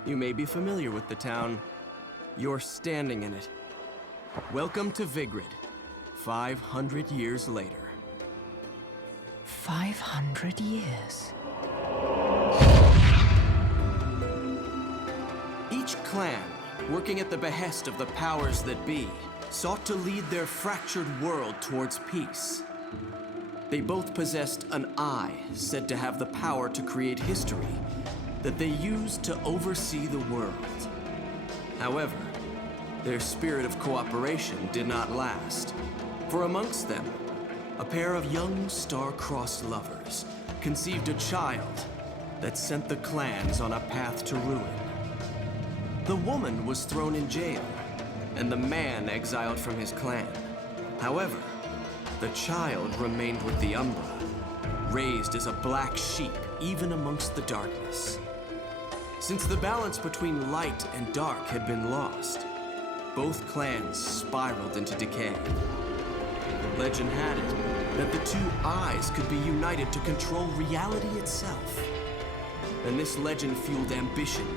You may be familiar with the town. You're standing in it. Welcome to Vigrid, 500 years later. 500 years. Each clan, working at the behest of the powers that be, sought to lead their fractured world towards peace. They both possessed an eye said to have the power to create history that they used to oversee the world. However, their spirit of cooperation did not last, for amongst them, a pair of young star-crossed lovers conceived a child that sent the clans on a path to ruin. The woman was thrown in jail, and the man exiled from his clan. However, the child remained with the Umbra, raised as a black sheep even amongst the darkness. Since the balance between light and dark had been lost, both clans spiraled into decay. Legend had it that the two eyes could be united to control reality itself. And this legend fueled ambition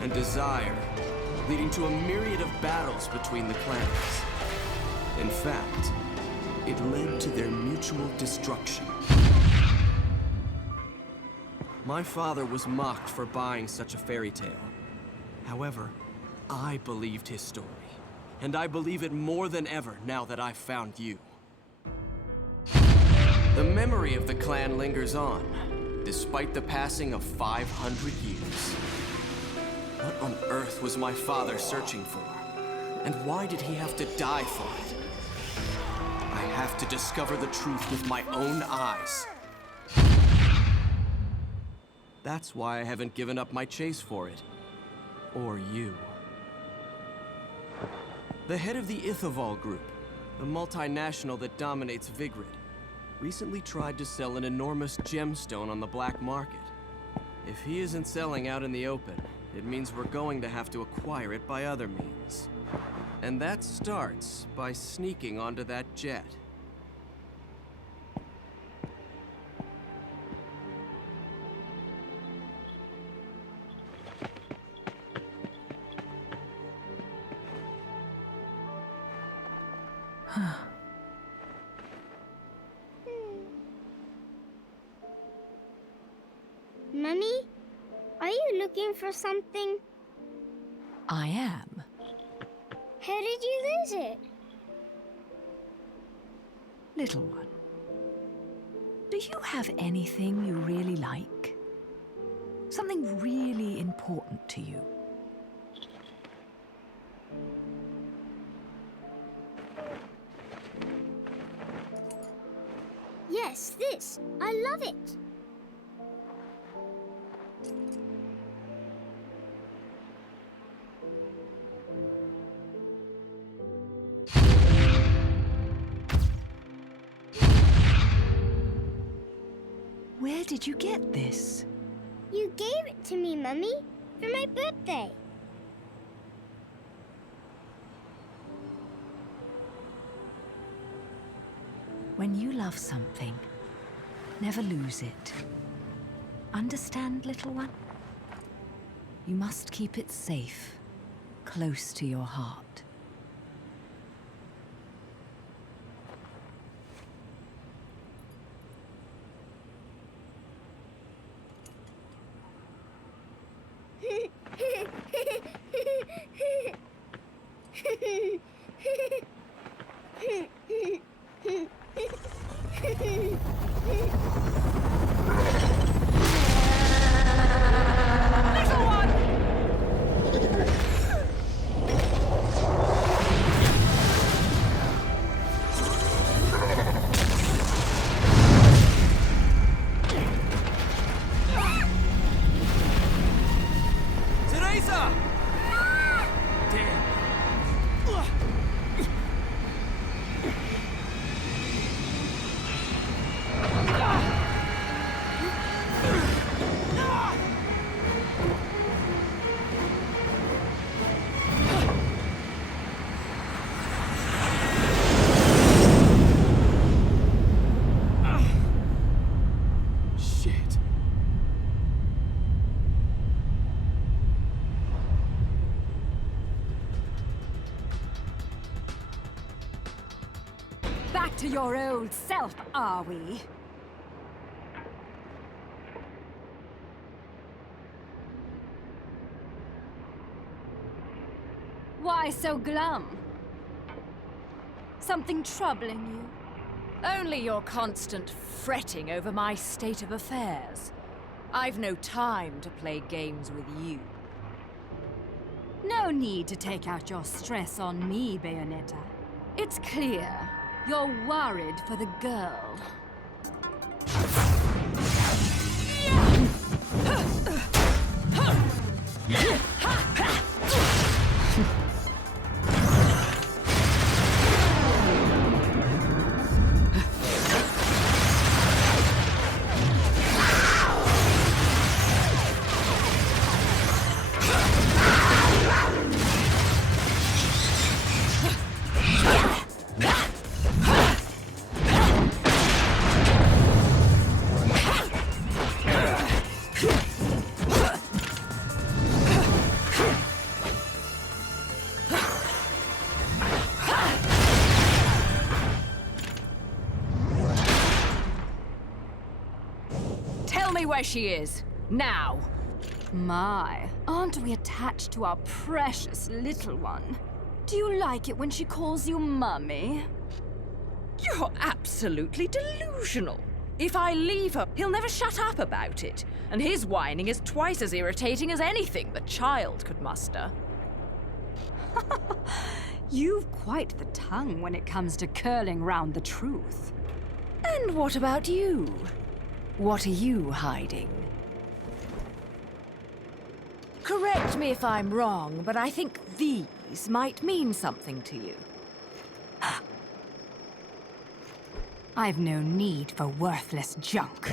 and desire, leading to a myriad of battles between the clans. In fact, it led to their mutual destruction. My father was mocked for buying such a fairy tale. However, I believed his story, and I believe it more than ever now that I've found you. The memory of the clan lingers on, despite the passing of 500 years. What on earth was my father searching for? And why did he have to die for it? I have to discover the truth with my own eyes. That's why I haven't given up my chase for it. Or you. The head of the Ithaval Group, the multinational that dominates Vigrid, recently tried to sell an enormous gemstone on the black market. If he isn't selling out in the open, it means we're going to have to acquire it by other means. And that starts by sneaking onto that jet. Mummy, are you looking for something? I am. How did you lose it? Little one, do you have anything you really like? Something really important to you? Yes, this. I love it. Where did you get this? You gave it to me, Mummy, for my birthday. When you love something, never lose it. Understand, little one? You must keep it safe, close to your heart. back to your old self, are we? Why so glum? Something troubling you? Only your constant fretting over my state of affairs. I've no time to play games with you. No need to take out your stress on me, Bayonetta. It's clear you're worried for the girl. Where she is, now. My, aren't we attached to our precious little one? Do you like it when she calls you Mummy? You're absolutely delusional. If I leave her, he'll never shut up about it. And his whining is twice as irritating as anything the child could muster. You've quite the tongue when it comes to curling round the truth. And what about you? What are you hiding? Correct me if I'm wrong, but I think these might mean something to you. I've no need for worthless junk.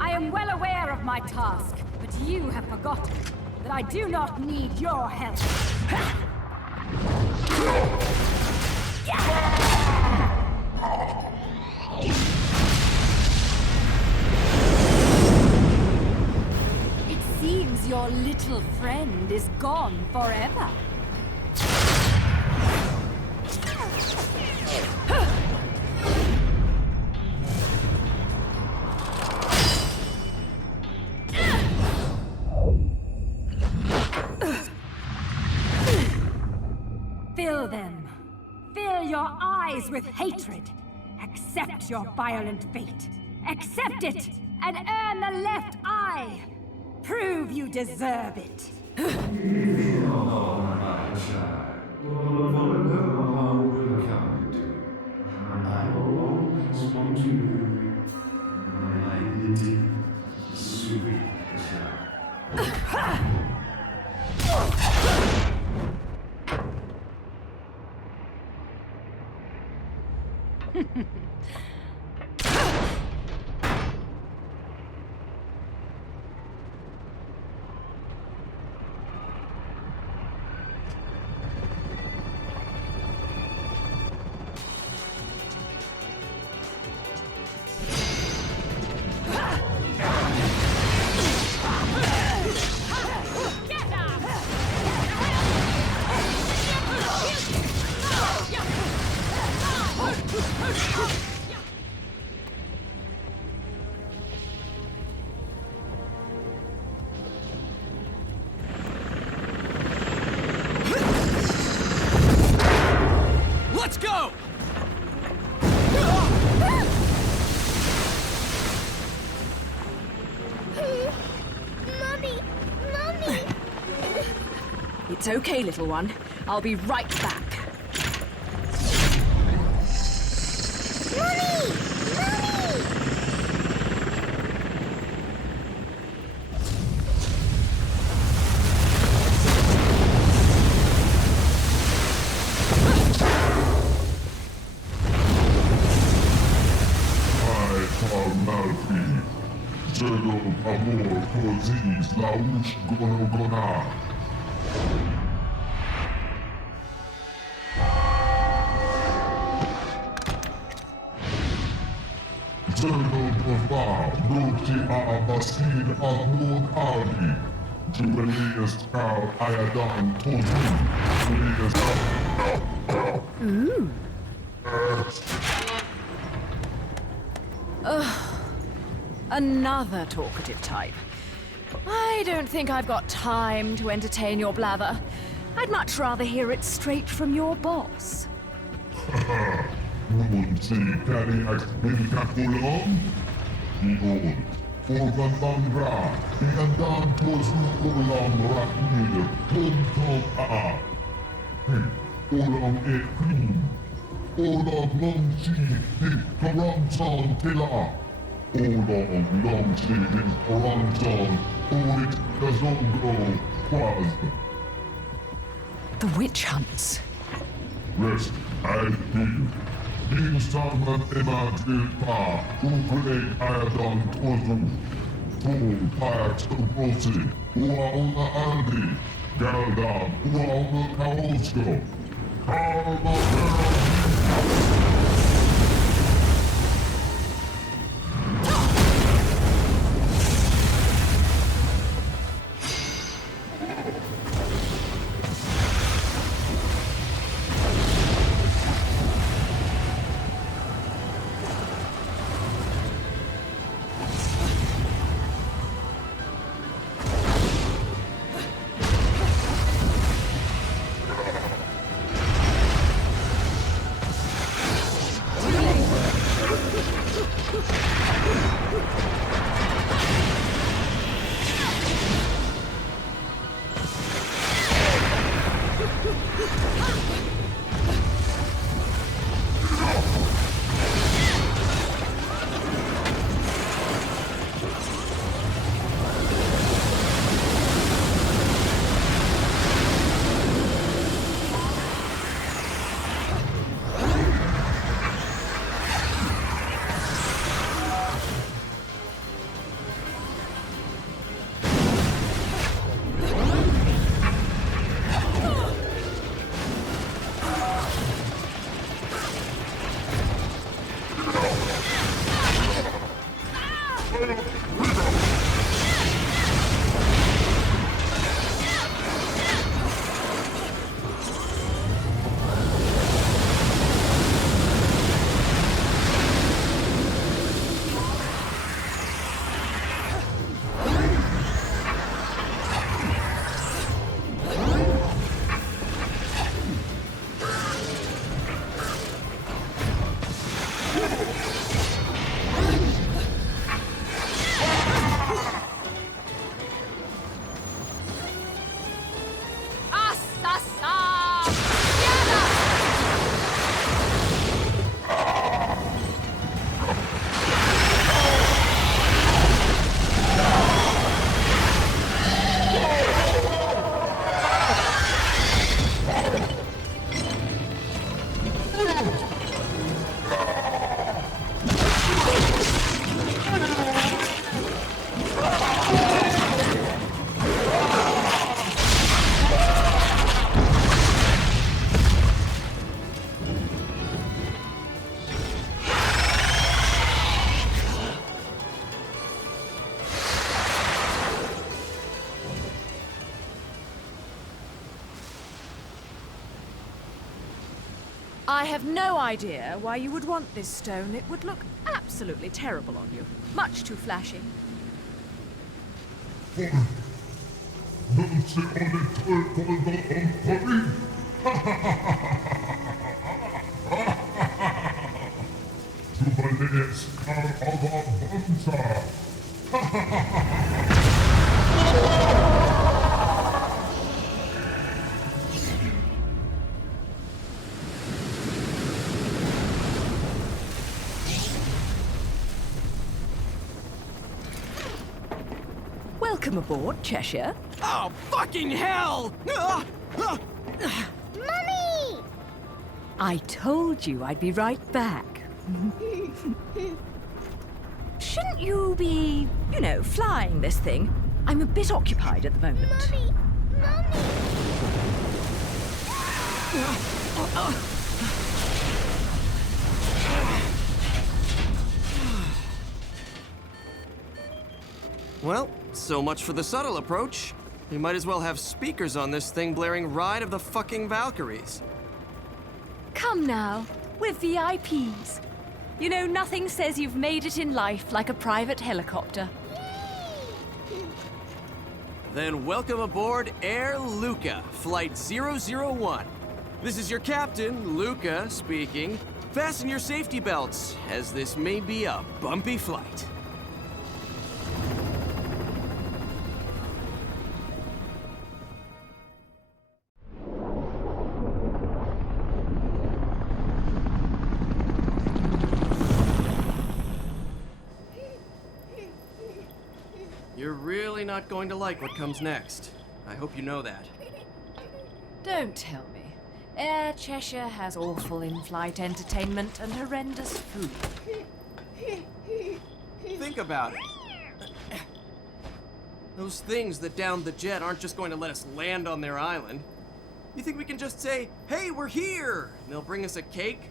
I am well aware of my task, but you have forgotten that I do not need your help. It seems your little friend is gone forever. Fill them. Fill your eyes with hatred. Accept your violent fate. Accept it, and earn the left eye. Prove you deserve it. Fear not, my child, for no harm will come to you. I will always want you, my dear, sweet child. Let's go! Mommy! Mommy! It's okay, little one. I'll be right back. Mommy! Mommy! Celo amor pozis lausz gonogona. Solo Borba, Bruti Abaskin Abun Aldi. Jubileus Cal Ayadan Tozu. Jubileus Ooh. Another talkative type. I don't think I've got time to entertain your blather. I'd much rather hear it straight from your boss. Nun si Kari Ex Bilkakulon. Ion. Organ Bandra. Iandan Tozu Ulam Raknir. Puntom A. Ulam E Cream. Ulam Long Si. Karam San Tila. Ulam Long Si. Karam San. Ulit Kazongo. Quaz. The witch hunts. Rest, I hear. Instaman Emad Vilpa, Ukulek Ayadan Tozu, Tol Pax Uprosi, Uauna Aldi, Galdan, Uauna Kaosko, Karma I have no idea why you would want this stone. It would look absolutely terrible on you. Much too flashy. Welcome aboard, Cheshire. Oh, fucking hell! Mummy! I told you I'd be right back. Shouldn't you be, you know, flying this thing? I'm a bit occupied at the moment. Mummy! Mummy! Well, so much for the subtle approach. We might as well have speakers on this thing blaring Ride of the fucking Valkyries. Come now, we're VIPs. You know, nothing says you've made it in life like a private helicopter. Then welcome aboard Air Luca, Flight 001. This is your captain, Luca, speaking. Fasten your safety belts, as this may be a bumpy flight. You're really not going to like what comes next. I hope you know that. Don't tell me. Air Cheshire has awful in-flight entertainment and horrendous food. Think about it. Those things that downed the jet aren't just going to let us land on their island. You think we can just say, "Hey, we're here," and they'll bring us a cake?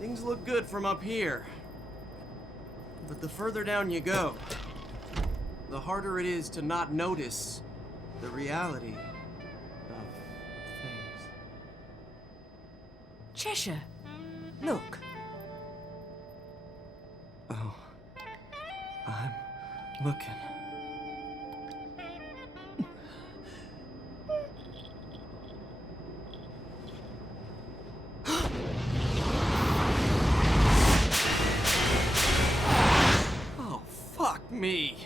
Things look good from up here. But the further down you go, the harder it is to not notice the reality of things. Cheshire, look. Oh, I'm looking. Oh, fuck me.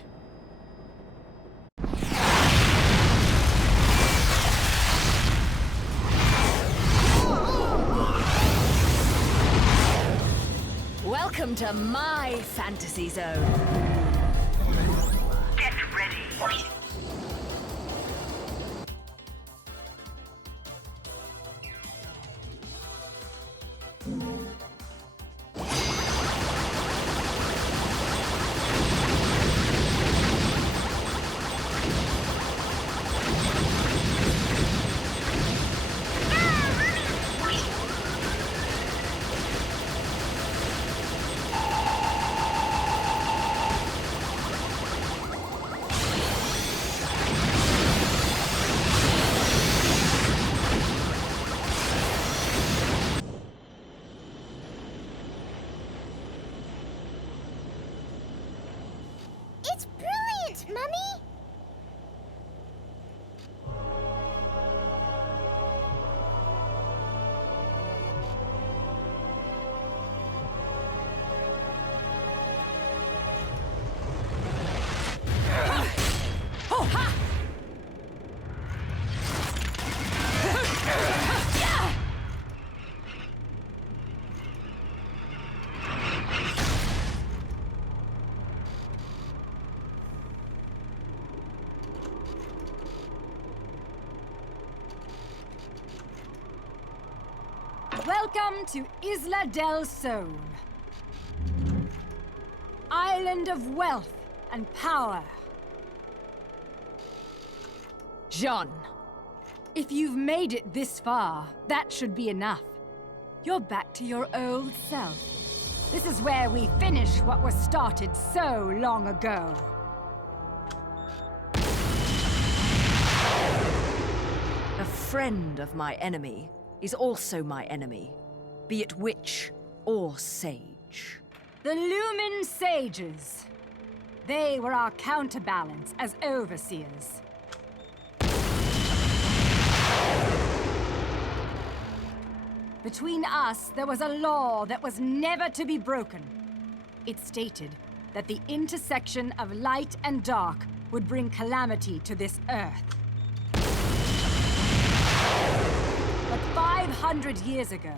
Welcome to my fantasy zone. Get ready. It's brilliant, Mummy! Oh, ha! Welcome to Isla del Sol. Island of wealth and power. Jean, if you've made it this far, that should be enough. You're back to your old self. This is where we finish what was started so long ago. A friend of my enemy is also my enemy, be it witch or sage. The Lumen Sages. They were our counterbalance as overseers. Between us, there was a law that was never to be broken. It stated that the intersection of light and dark would bring calamity to this earth. But 500 years ago,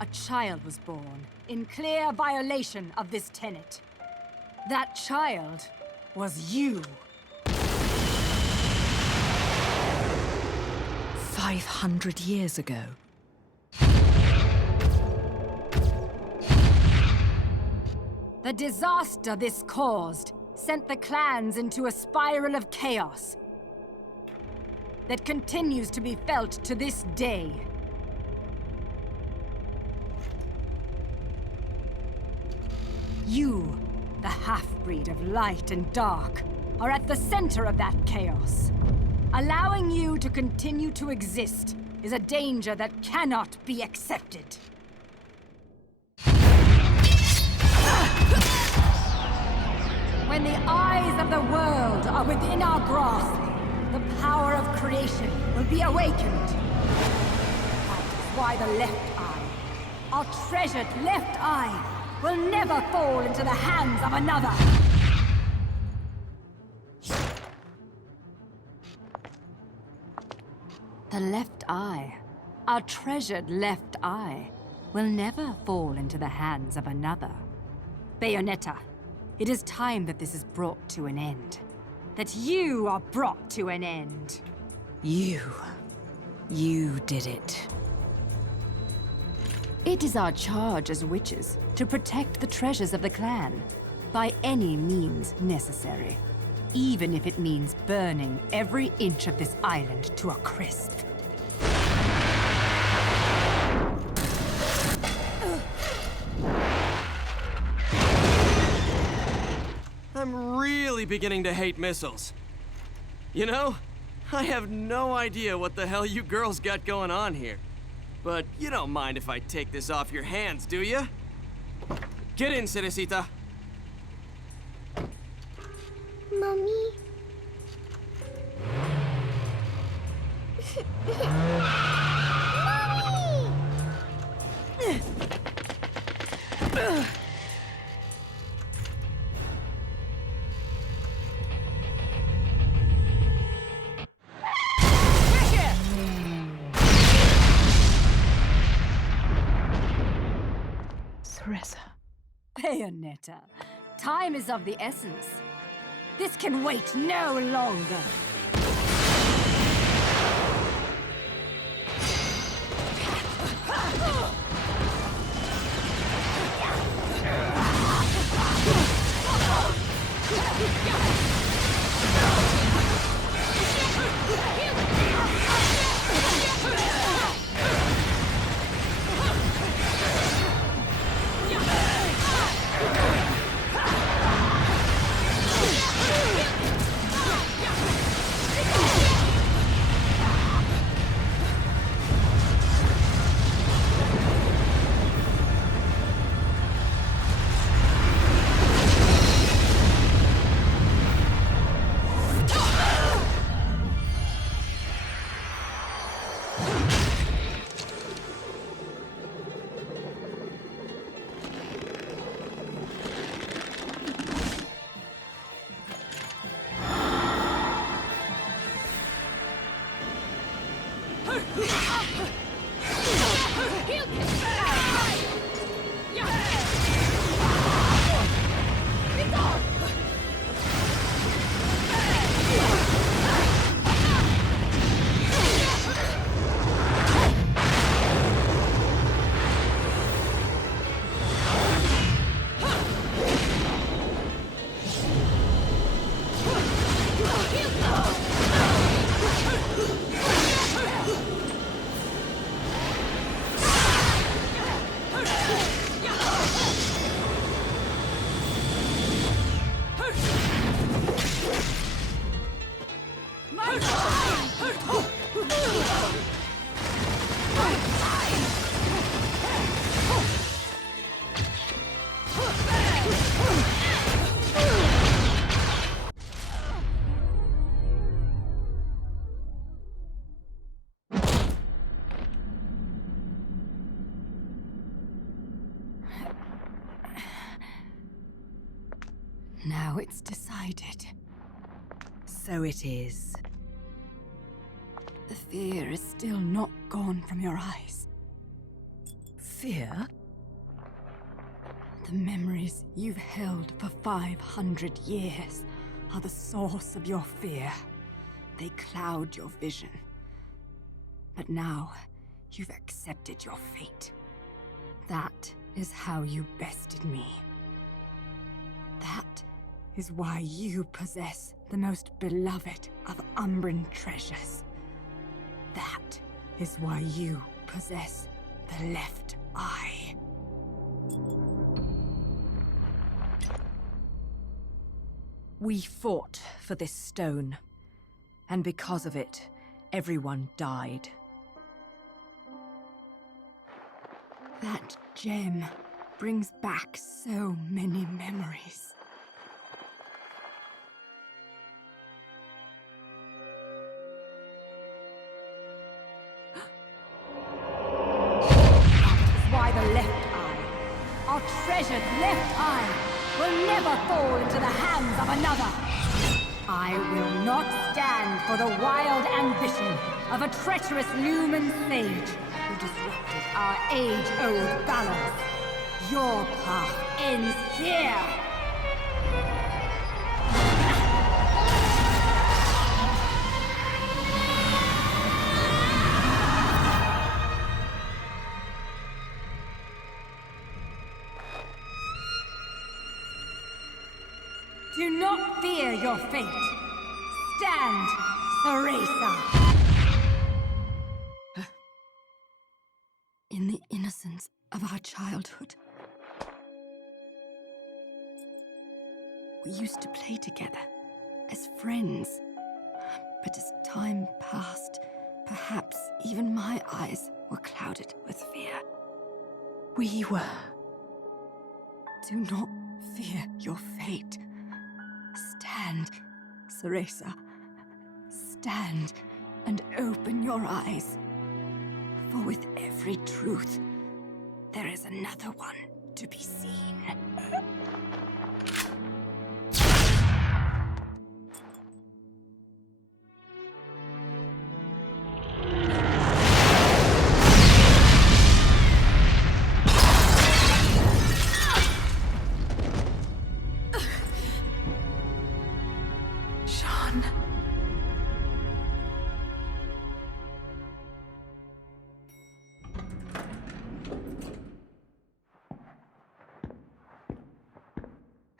a child was born in clear violation of this tenet. That child was you. 500 years ago. The disaster this caused sent the clans into a spiral of chaos that continues to be felt to this day. You The half-breed of light and dark are at the center of that chaos. Allowing you to continue to exist is a danger that cannot be accepted. When the eyes of the world are within our grasp, the power of creation will be awakened. That is why the left eye, our treasured left eye, will never fall into the hands of another. The left eye, our treasured left eye, will never fall into the hands of another. Bayonetta, it is time that this is brought to an end. That you are brought to an end. You did it. It is our charge as witches to protect the treasures of the clan by any means necessary, even if it means burning every inch of this island to a crisp. I'm really beginning to hate missiles. You know, I have no idea what the hell you girls got going on here. But you don't mind if I take this off your hands, do you? Get in, Cerecita. Mommy? Mommy! Bayonetta, time is of the essence. This can wait no longer. Now it's decided. So it is. The fear is still not gone from your eyes. Fear? The memories you've held for 500 years are the source of your fear. They cloud your vision. But now, you've accepted your fate. That is how you bested me. That is why you possess the most beloved of Umbran treasures. That is why you possess the left eye. We fought for this stone, and because of it, everyone died. That gem brings back so many memories. Why the left eye, our treasured left eye, will never fall into the hands of another. I will not stand for the wild ambition of a treacherous Lumen Sage who disrupted our age-old balance. Your path ends here! Do not fear your fate. Stand, Teresa. In the innocence of our childhood, we used to play together as friends. But as time passed, perhaps even my eyes were clouded with fear. We were. Do not fear your fate. Stand, Teresa. Stand and open your eyes. For with every truth, there is another one to be seen.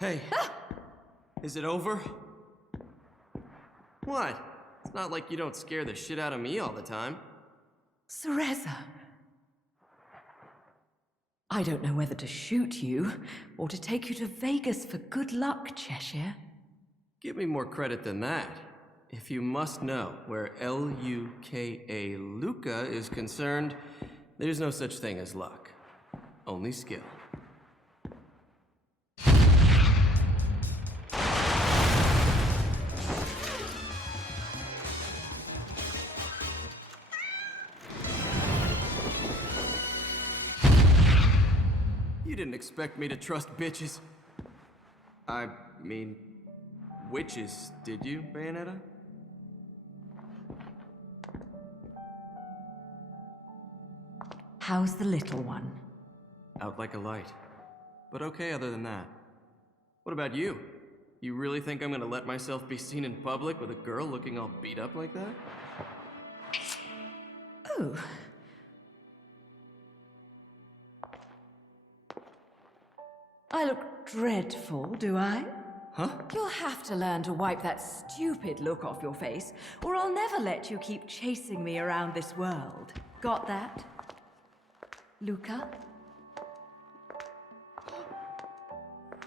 Hey, is it over? What? It's not like you don't scare the shit out of me all the time. Cereza. I don't know whether to shoot you, or to take you to Vegas for good luck, Cheshire. Give me more credit than that. If you must know where L-U-K-A Luca is concerned, there's no such thing as luck. Only skill. You didn't expect me to trust bitches. I mean, witches, did you, Bayonetta? How's the little one? Out like a light. But okay other than that. What about you? You really think I'm gonna let myself be seen in public with a girl looking all beat up like that? Oh. I look dreadful, do I? Huh? You'll have to learn to wipe that stupid look off your face, or I'll never let you keep chasing me around this world. Got that? Luca?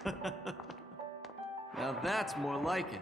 Now that's more like it.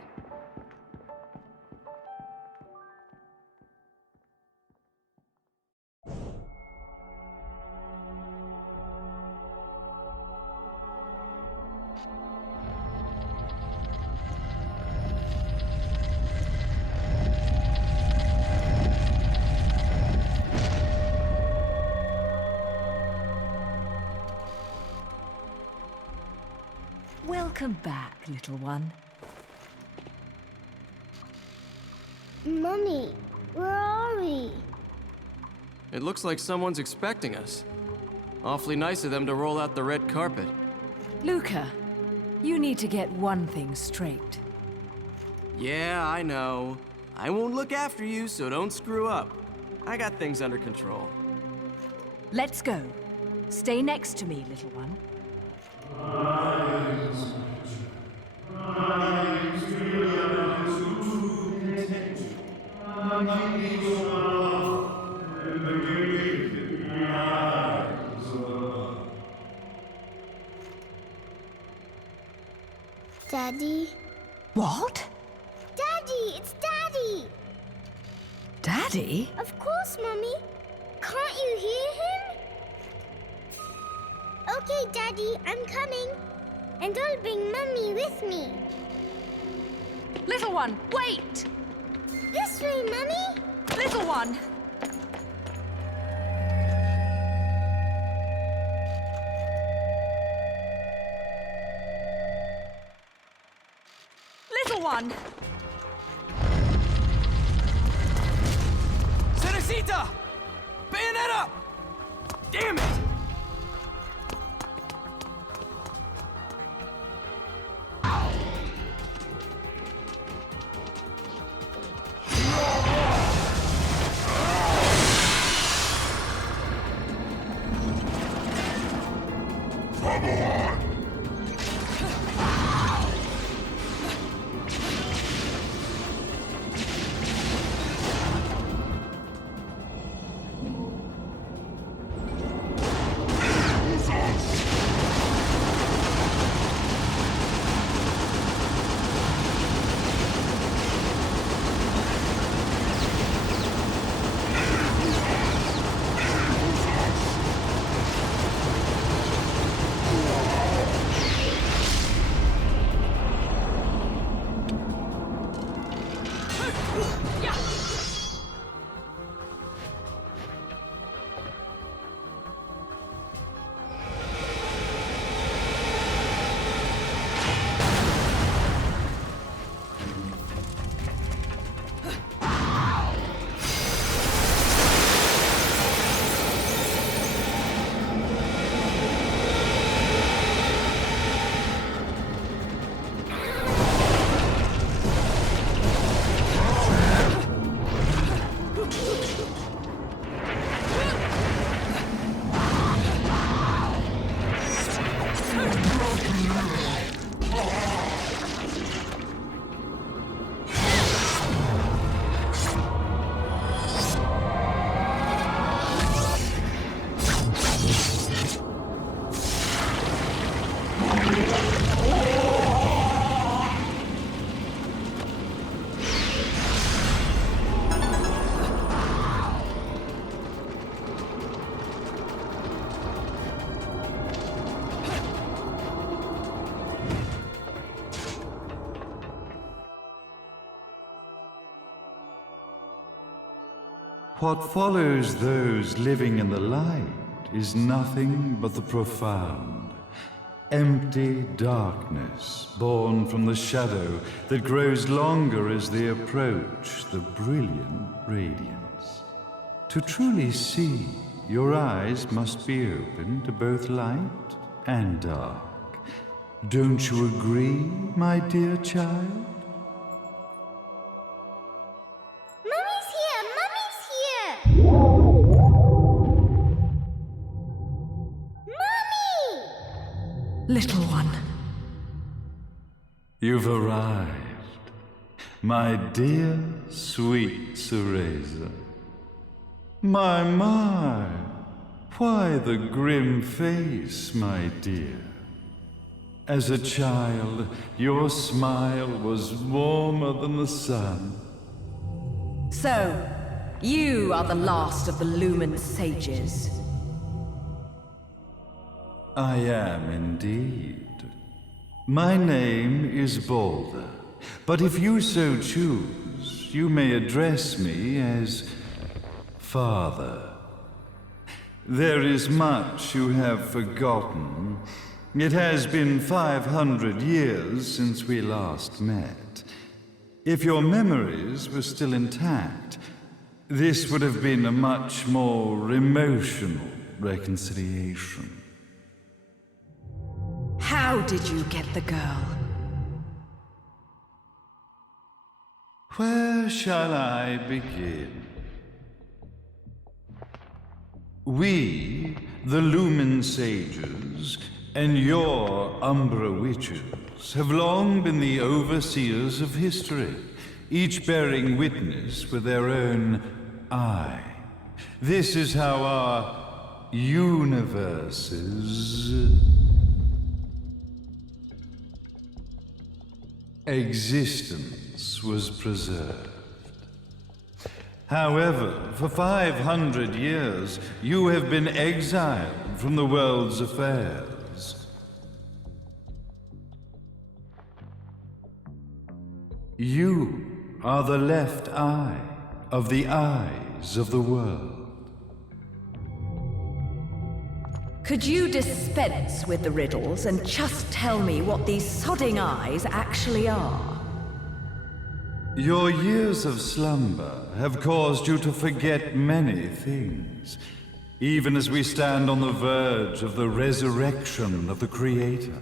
Welcome back, little one. Mummy, where are we? It looks like someone's expecting us. Awfully nice of them to roll out the red carpet. Luca, you need to get one thing straight. Yeah, I know. I won't look after you, so don't screw up. I got things under control. Let's go. Stay next to me, little one. Daddy? What? Daddy, it's Daddy! Daddy? Of course, Mummy. Can't you hear him? Okay, Daddy, I'm coming. And I'll bring Mummy with me. Little one, wait! This way, Mummy! Little one! Little one! Cerecita! Bayonetta! Damn it! What follows those living in the light is nothing but the profound, empty darkness born from the shadow that grows longer as they approach the brilliant radiance. To truly see, your eyes must be open to both light and dark. Don't you agree, my dear child? Little one. You've arrived, my dear, sweet Cereza. My, why the grim face, my dear? As a child, your smile was warmer than the sun. So, you are the last of the Lumen Sages. I am indeed. My name is Balder, but if you so choose, you may address me as Father. There is much you have forgotten. It has been 500 years since we last met. If your memories were still intact, this would have been a much more emotional reconciliation. How did you get the girl? Where shall I begin? We, the Lumen Sages, and your Umbra Witches, have long been the overseers of history, each bearing witness with their own eye. This is how our universes... existence was preserved. However, for 500 years, you have been exiled from the world's affairs. You are the left eye of the eyes of the world. Could you dispense with the riddles and just tell me what these sodding eyes actually are? Your years of slumber have caused you to forget many things, even as we stand on the verge of the resurrection of the Creator.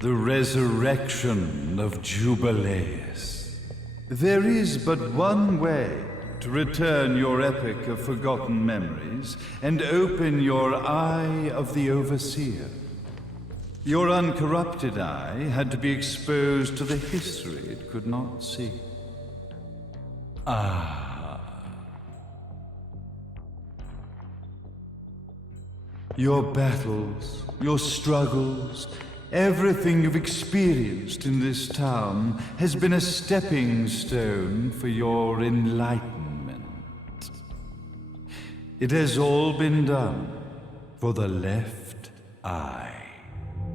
The resurrection of Jubileus. There is but one way to return your epic of forgotten memories and open your eye of the Overseer. Your uncorrupted eye had to be exposed to the history it could not see. Your battles, your struggles, everything you've experienced in this town has been a stepping stone for your enlightenment. It has all been done for the left eye.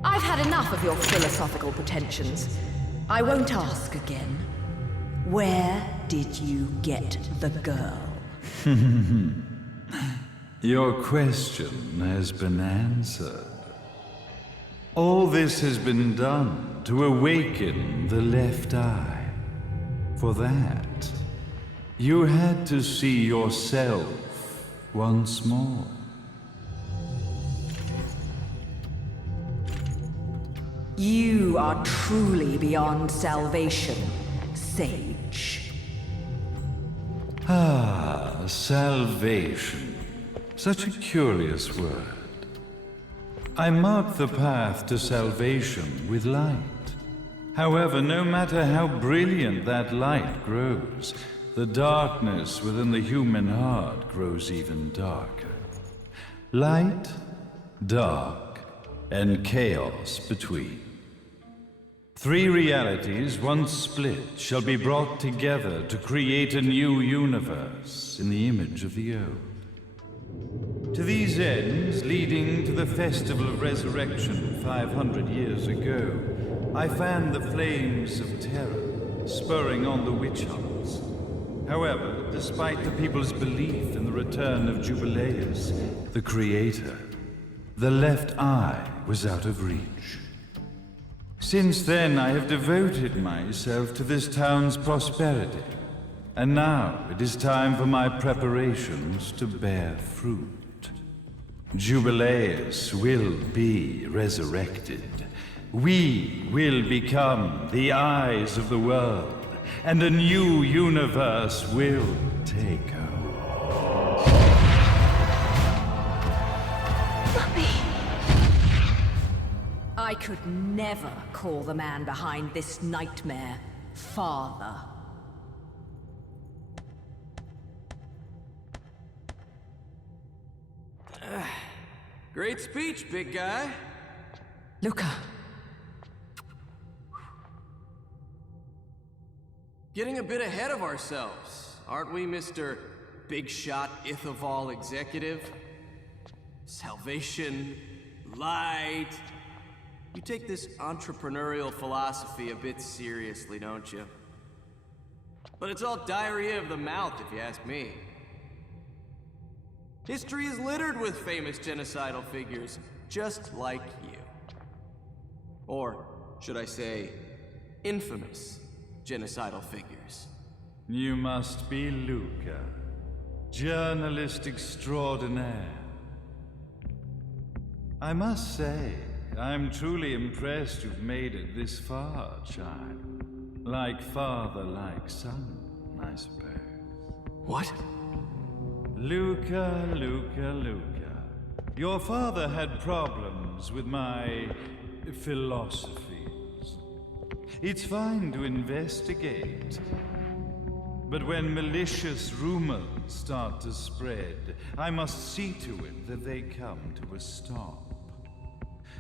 I've had enough of your philosophical pretensions. I won't ask again. Where did you get the girl? Your question has been answered. All this has been done to awaken the left eye. For that, you had to see yourself once more. You are truly beyond salvation, sage. Salvation. Such a curious word. I mark the path to salvation with light. However, no matter how brilliant that light grows, the darkness within the human heart grows even darker. Light, dark, and chaos between. 3 realities, once split, shall be brought together to create a new universe in the image of the old. To these ends, leading to the Festival of Resurrection 500 years ago, I fanned the flames of terror, spurring on the witch hunts. However, despite the people's belief in the return of Jubileus, the Creator, the left eye was out of reach. Since then, I have devoted myself to this town's prosperity, and now it is time for my preparations to bear fruit. Jubileus will be resurrected. We will become the eyes of the world, and a new universe will take over. Mummy! I could never call the man behind this nightmare father. Great speech, big guy. Luca. Getting a bit ahead of ourselves, aren't we, Mr. Big Shot Ithaval Executive? Salvation, light. You take this entrepreneurial philosophy a bit seriously, don't you? But it's all diarrhea of the mouth, if you ask me. History is littered with famous genocidal figures, just like you. Or, should I say, infamous genocidal figures. You must be Luca, journalist extraordinaire. I must say, I'm truly impressed you've made it this far, child. Like father, like son, I suppose. What? Luca. Your father had problems with my philosophies. It's fine to investigate, but when malicious rumors start to spread, I must see to it that they come to a stop.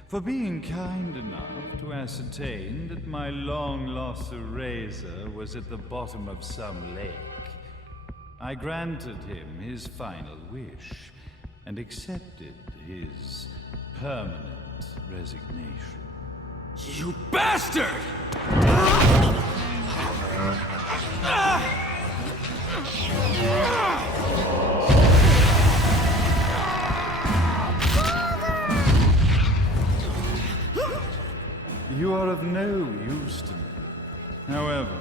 for being kind enough to ascertain that my long-lost eraser was at the bottom of some lake. I granted him his final wish and accepted his permanent resignation. You bastard! You are of no use to me. However,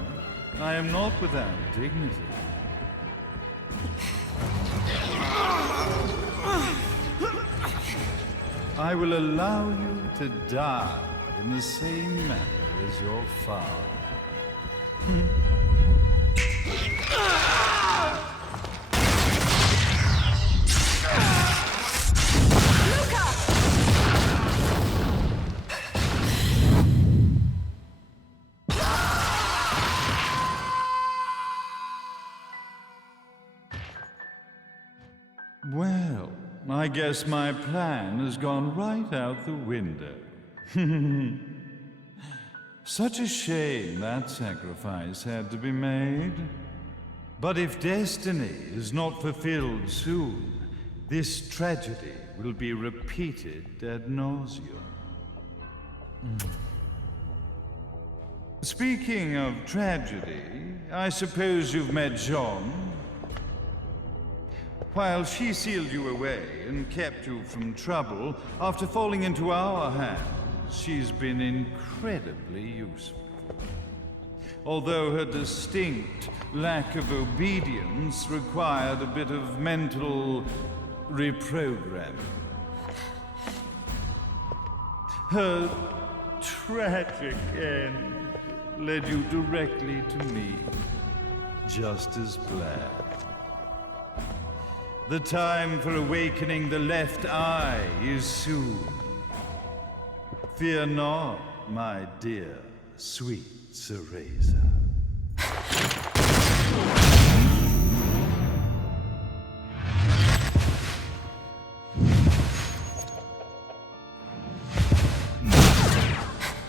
I am not without dignity. I will allow you to die in the same manner as your father. Well, I guess my plan has gone right out the window. Such a shame that sacrifice had to be made. But if destiny is not fulfilled soon, this tragedy will be repeated ad nauseum. Speaking of tragedy, I suppose you've met Jean? While she sealed you away and kept you from trouble, after falling into our hands, she's been incredibly useful. Although her distinct lack of obedience required a bit of mental reprogramming. Her tragic end led you directly to me, just as planned. The time for awakening the left eye is soon. Fear not, my dear, sweet Cereza.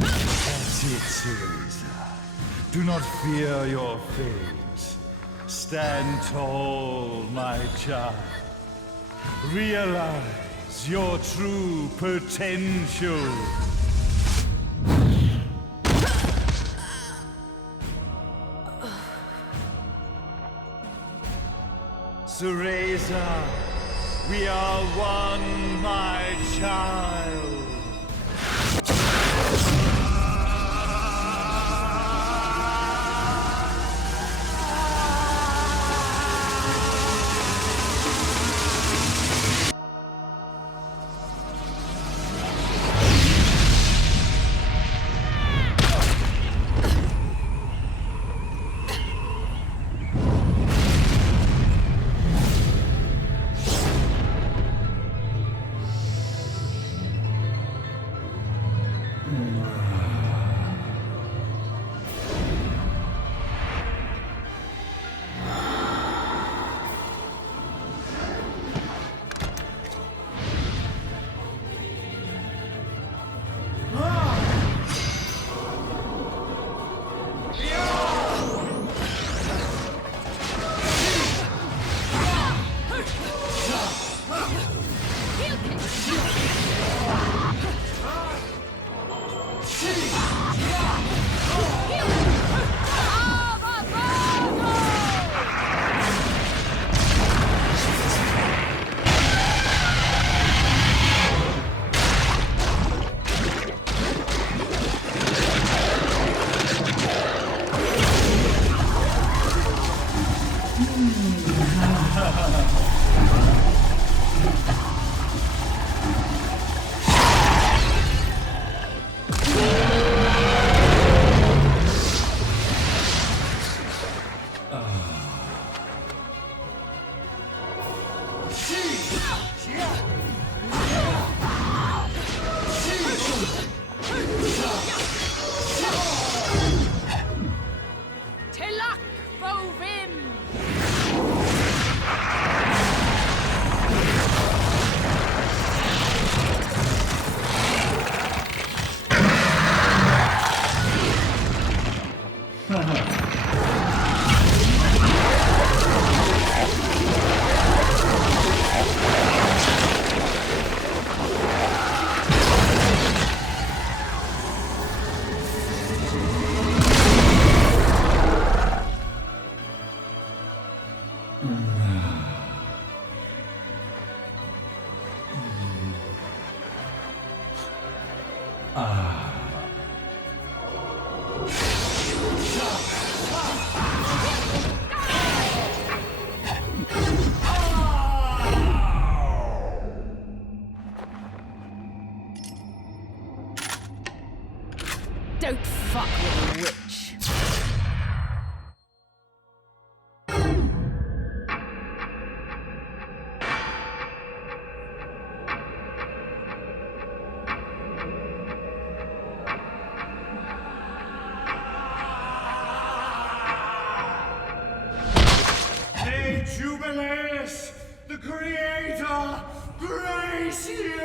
That's it, Cereza. Do not fear your fate. Stand tall, my child. Realize your true potential. Cereza, we are one, my child. Don't fuck with a witch. May Jubileus, the Creator, grace you!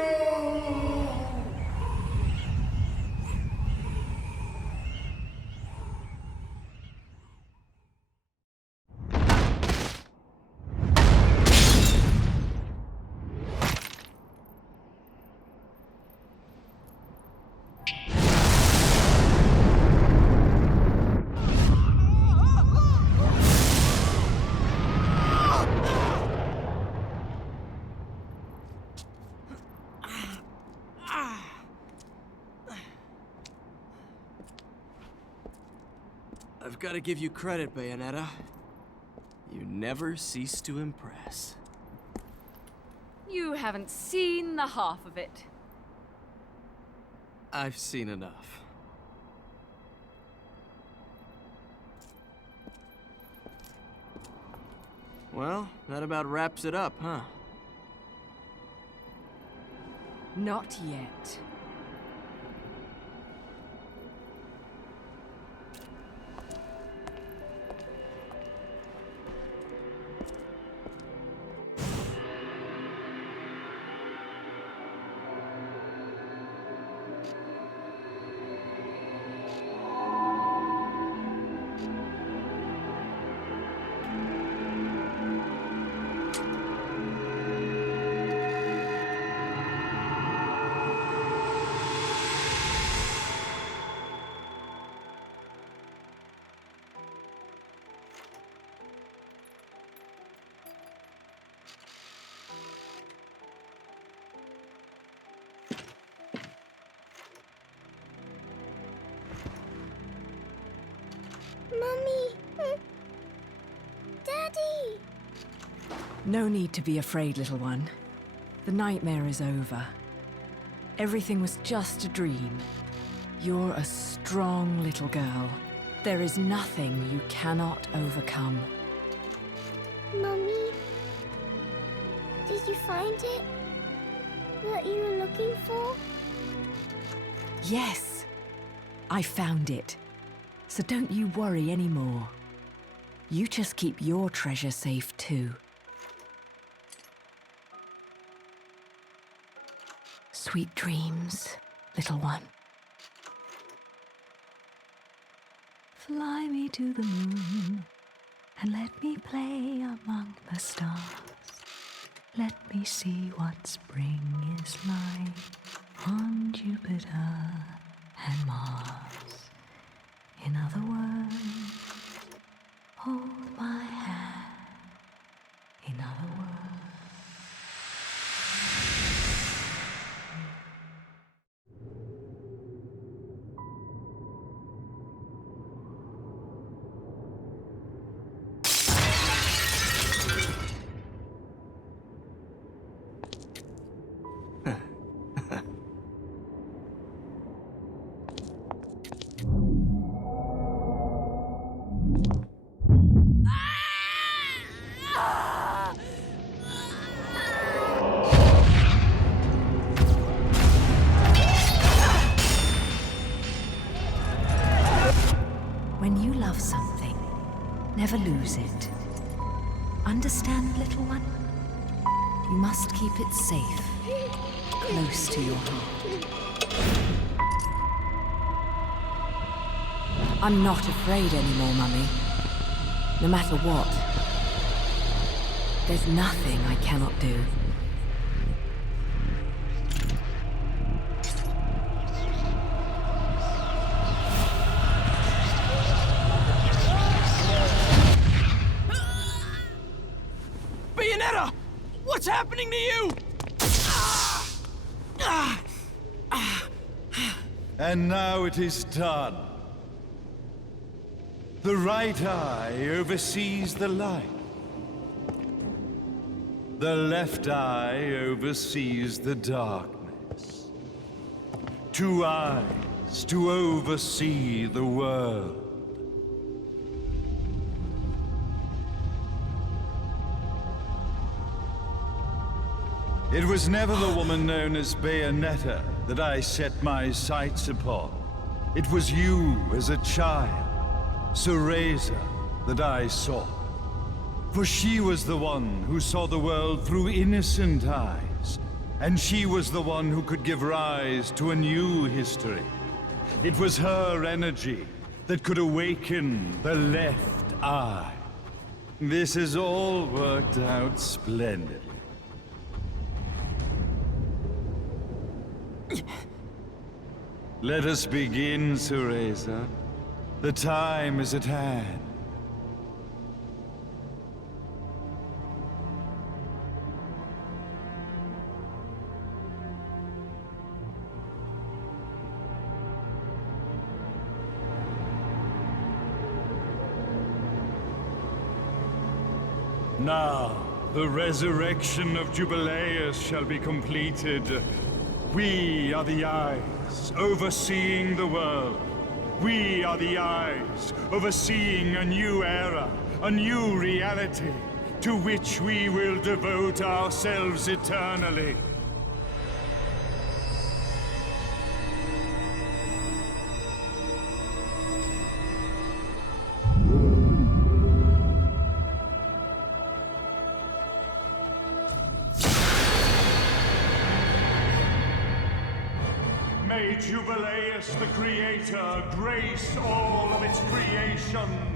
I've got to give you credit, Bayonetta. You never cease to impress. You haven't seen the half of it. I've seen enough. Well, that about wraps it up, huh? Not yet. Mummy! Daddy! No need to be afraid, little one. The nightmare is over. Everything was just a dream. You're a strong little girl. There is nothing you cannot overcome. Mummy? Did you find it? What you were looking for? Yes, I found it. So don't you worry anymore. You just keep your treasure safe too. Sweet dreams, little one. Fly me to the moon and let me play among the stars. Let me see what spring is like on Jupiter and Mars. In other words, hold my hand. In other words. When you love something, never lose it. Understand, little one? You must keep it safe, close to your heart. I'm not afraid anymore, Mummy. No matter what. There's nothing I cannot do. Bayonetta! What's happening to you? And now it is done. The right eye oversees the light. The left eye oversees the darkness. 2 eyes to oversee the world. It was never the woman known as Bayonetta that I set my sights upon. It was you as a child, Cereza, that I sought. For she was the one who saw the world through innocent eyes, and she was the one who could give rise to a new history. It was her energy that could awaken the left eye. This has all worked out splendidly. Let us begin, Cereza. The time is at hand. Now, the resurrection of Jubileus shall be completed. We are the eyes, overseeing the world. We are the eyes, overseeing a new era, a new reality, to which we will devote ourselves eternally. May Jubileus, the Creator, grace all of its creations.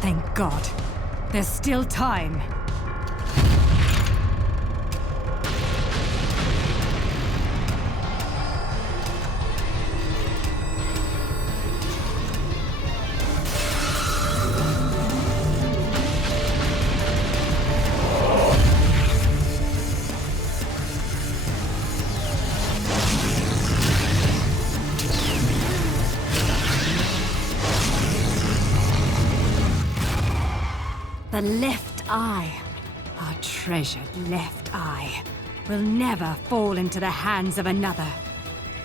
Thank God. There's still time. The left eye, our treasured left eye, will never fall into the hands of another.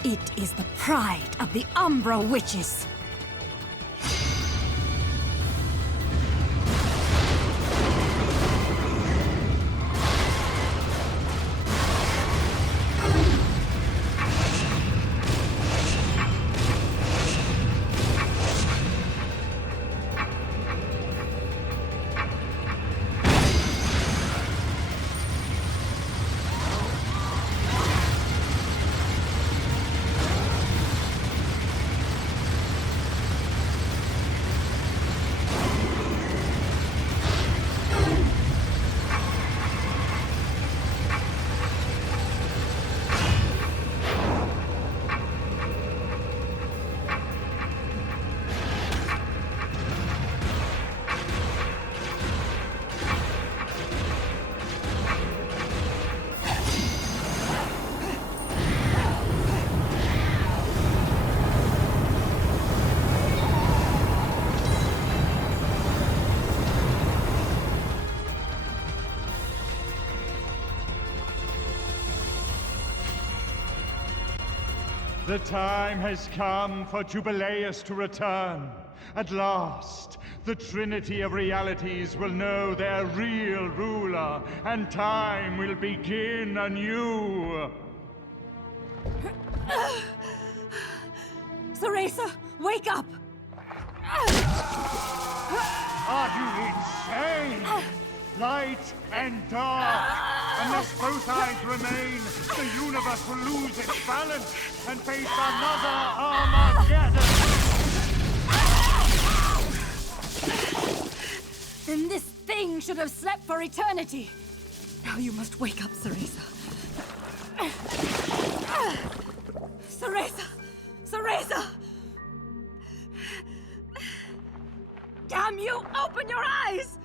It is the pride of the Umbra Witches. The time has come for Jubileus to return. At last, the Trinity of Realities will know their real ruler, and time will begin anew. Cereza, wake up! Are you insane? Light and dark. Unless both eyes remain, the universe will lose its balance and face another Armageddon. Then this thing should have slept for eternity. Now you must wake up, Cereza. Cereza! Cereza! Damn you! Open your eyes!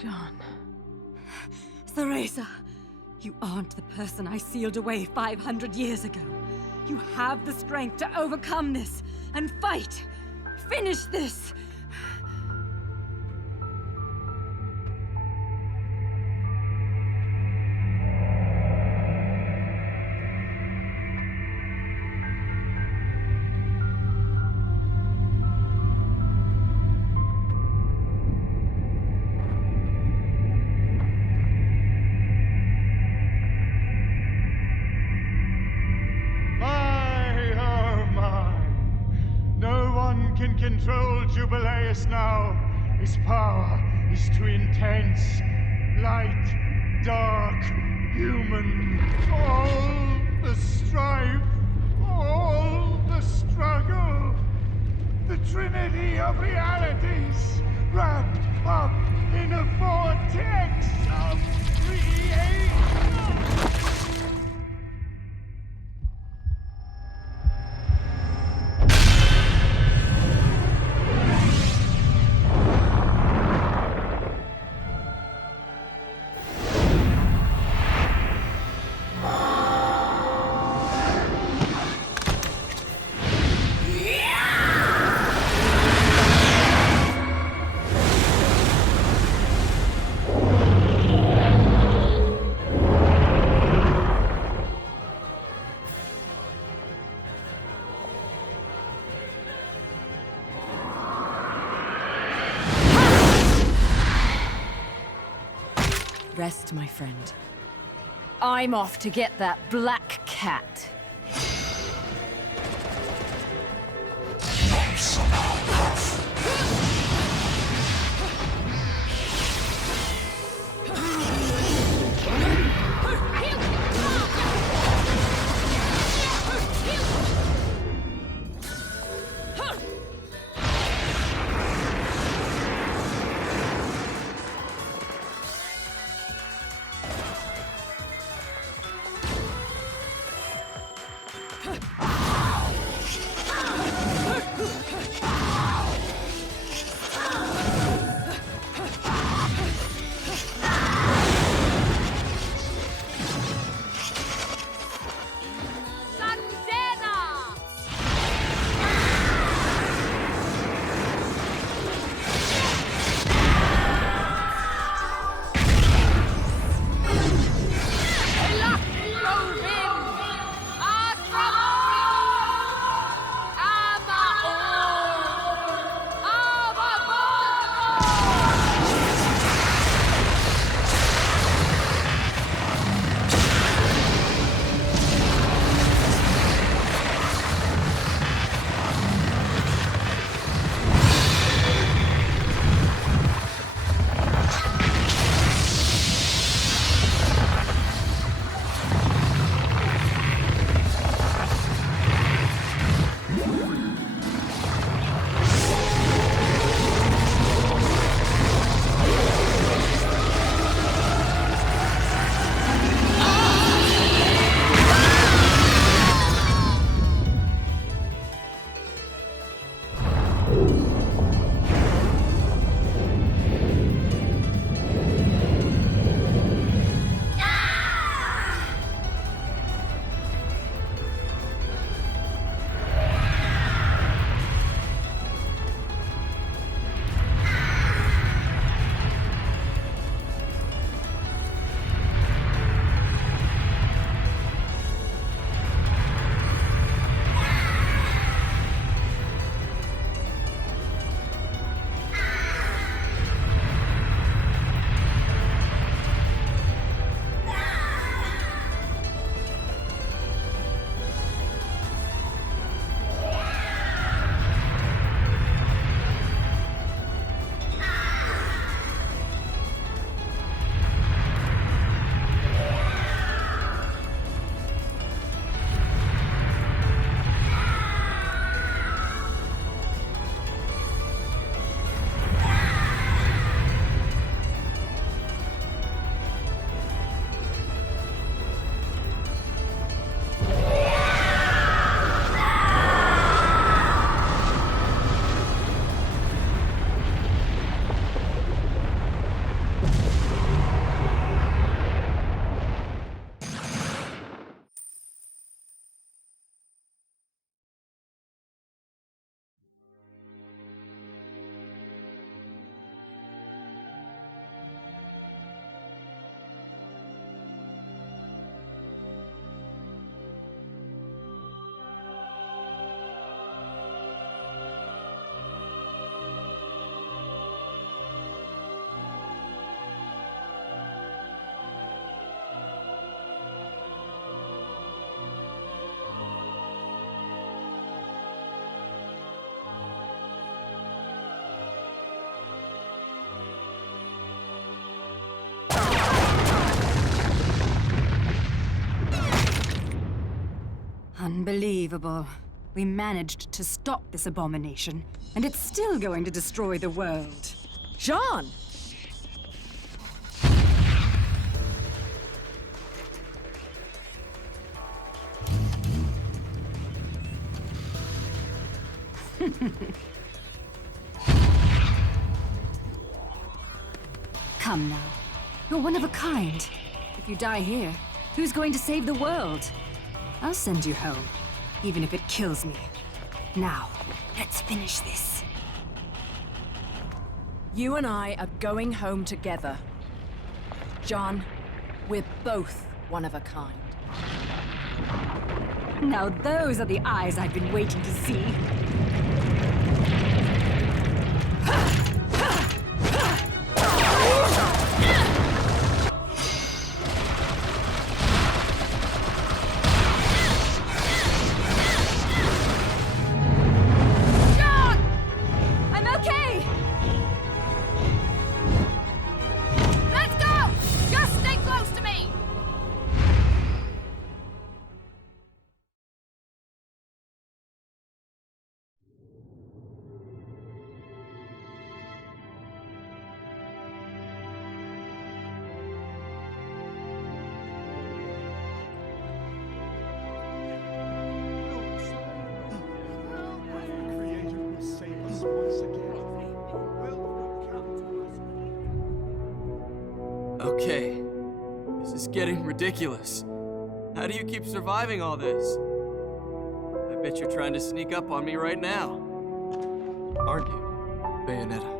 Jean. Cereza, you aren't the person I sealed away 500 years ago. You have the strength to overcome this and fight. Finish this! Control Jubileus now. His power is too intense. Light, dark, human. All the strife, all the struggle. The Trinity of Realities, wrapped up in a vortex of creation. Rest, my friend. I'm off to get that black cat. Unbelievable. We managed to stop this abomination, and it's still going to destroy the world. Jean! Come now. You're one of a kind. If you die here, who's going to save the world? I'll send you home, even if it kills me. Now, let's finish this. You and I are going home together. John, we're both one of a kind. Now those are the eyes I've been waiting to see. Okay, this is getting ridiculous. How do you keep surviving all this? I bet you're trying to sneak up on me right now. Aren't you, Bayonetta?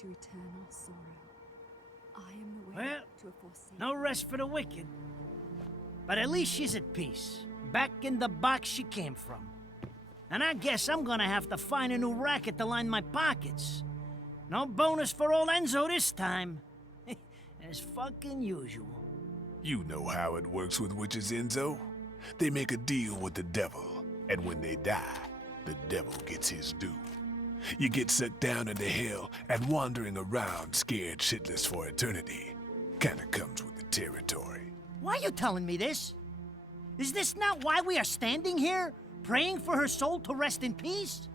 To eternal sorrow. I am the way Well, to a forsaken. no rest for the wicked. But at least she's at peace, back in the box she came from. And I guess I'm gonna have to find a new racket to line my pockets. No bonus for old Enzo this time. As fucking usual. You know how it works with witches, Enzo. They make a deal with the devil, and when they die, the devil gets his due. You get sucked down into hell and wandering around scared shitless for eternity. Kinda comes with the territory. Why are you telling me this? Is this not why we are standing here? Praying for her soul to rest in peace?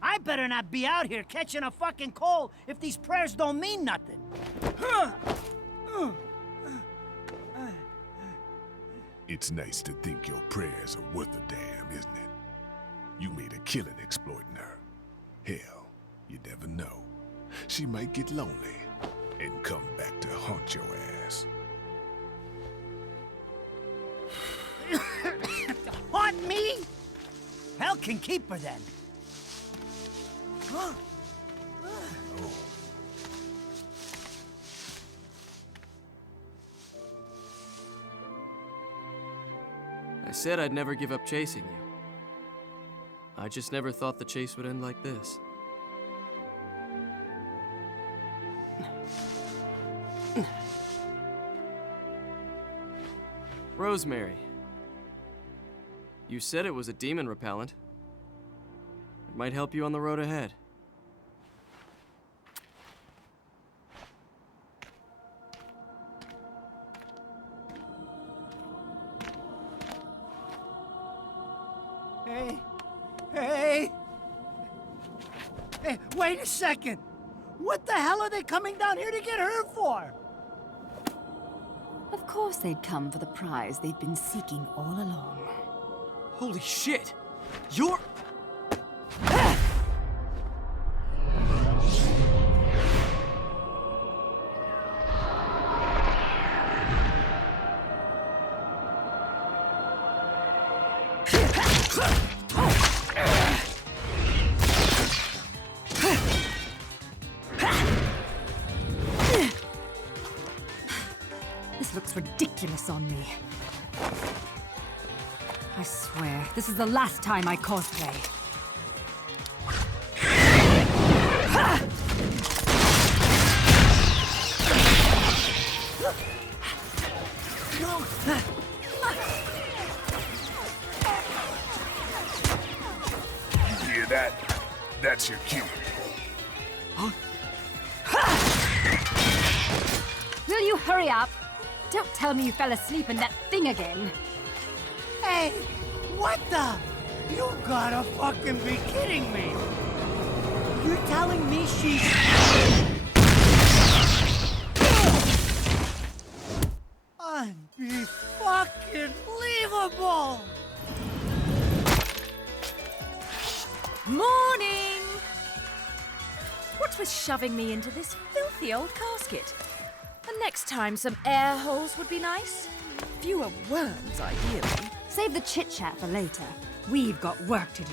I better not be out here catching a fucking cold if these prayers don't mean nothing. It's nice to think your prayers are worth a damn, isn't it? You made a killing exploiting her. Hell, you never know. She might get lonely and come back to haunt your ass. Haunt me? Hell can keep her then. Oh. I said I'd never give up chasing you. I just never thought the chase would end like this. Rosemary. You said it was a demon repellent. It might help you on the road ahead. Hey, wait a second. What the hell are they coming down here to get her for? Of course they'd come for the prize they've been seeking all along. Holy shit! You're... This looks ridiculous on me. I swear, this is the last time I cosplay. You hear that? That's your cue. Will you hurry up? Don't tell me you fell asleep in that thing again. Hey, what the? You gotta fucking be kidding me. You're telling me she's... Unfucking-believable! Morning! What with shoving me into this filthy old casket? And next time some air holes would be nice. Fewer worms, ideally. Save the chit-chat for later. We've got work to do.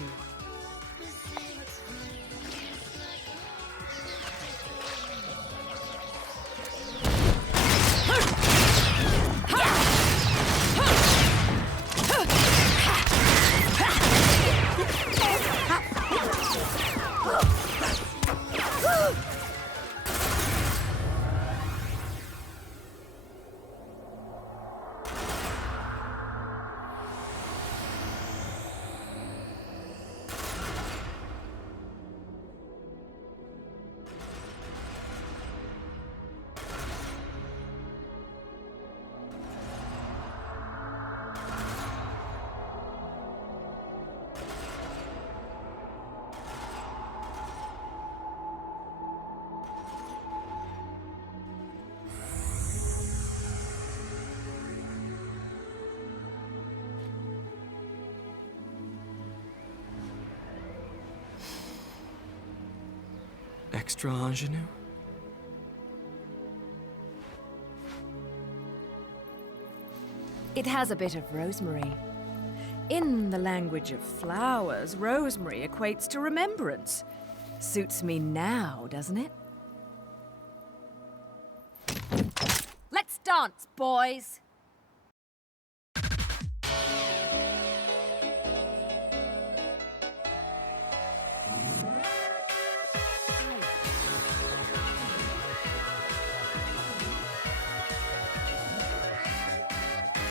Extra ingenue? It has a bit of rosemary. In the language of flowers, rosemary equates to remembrance. Suits me now, doesn't it? Let's dance, boys!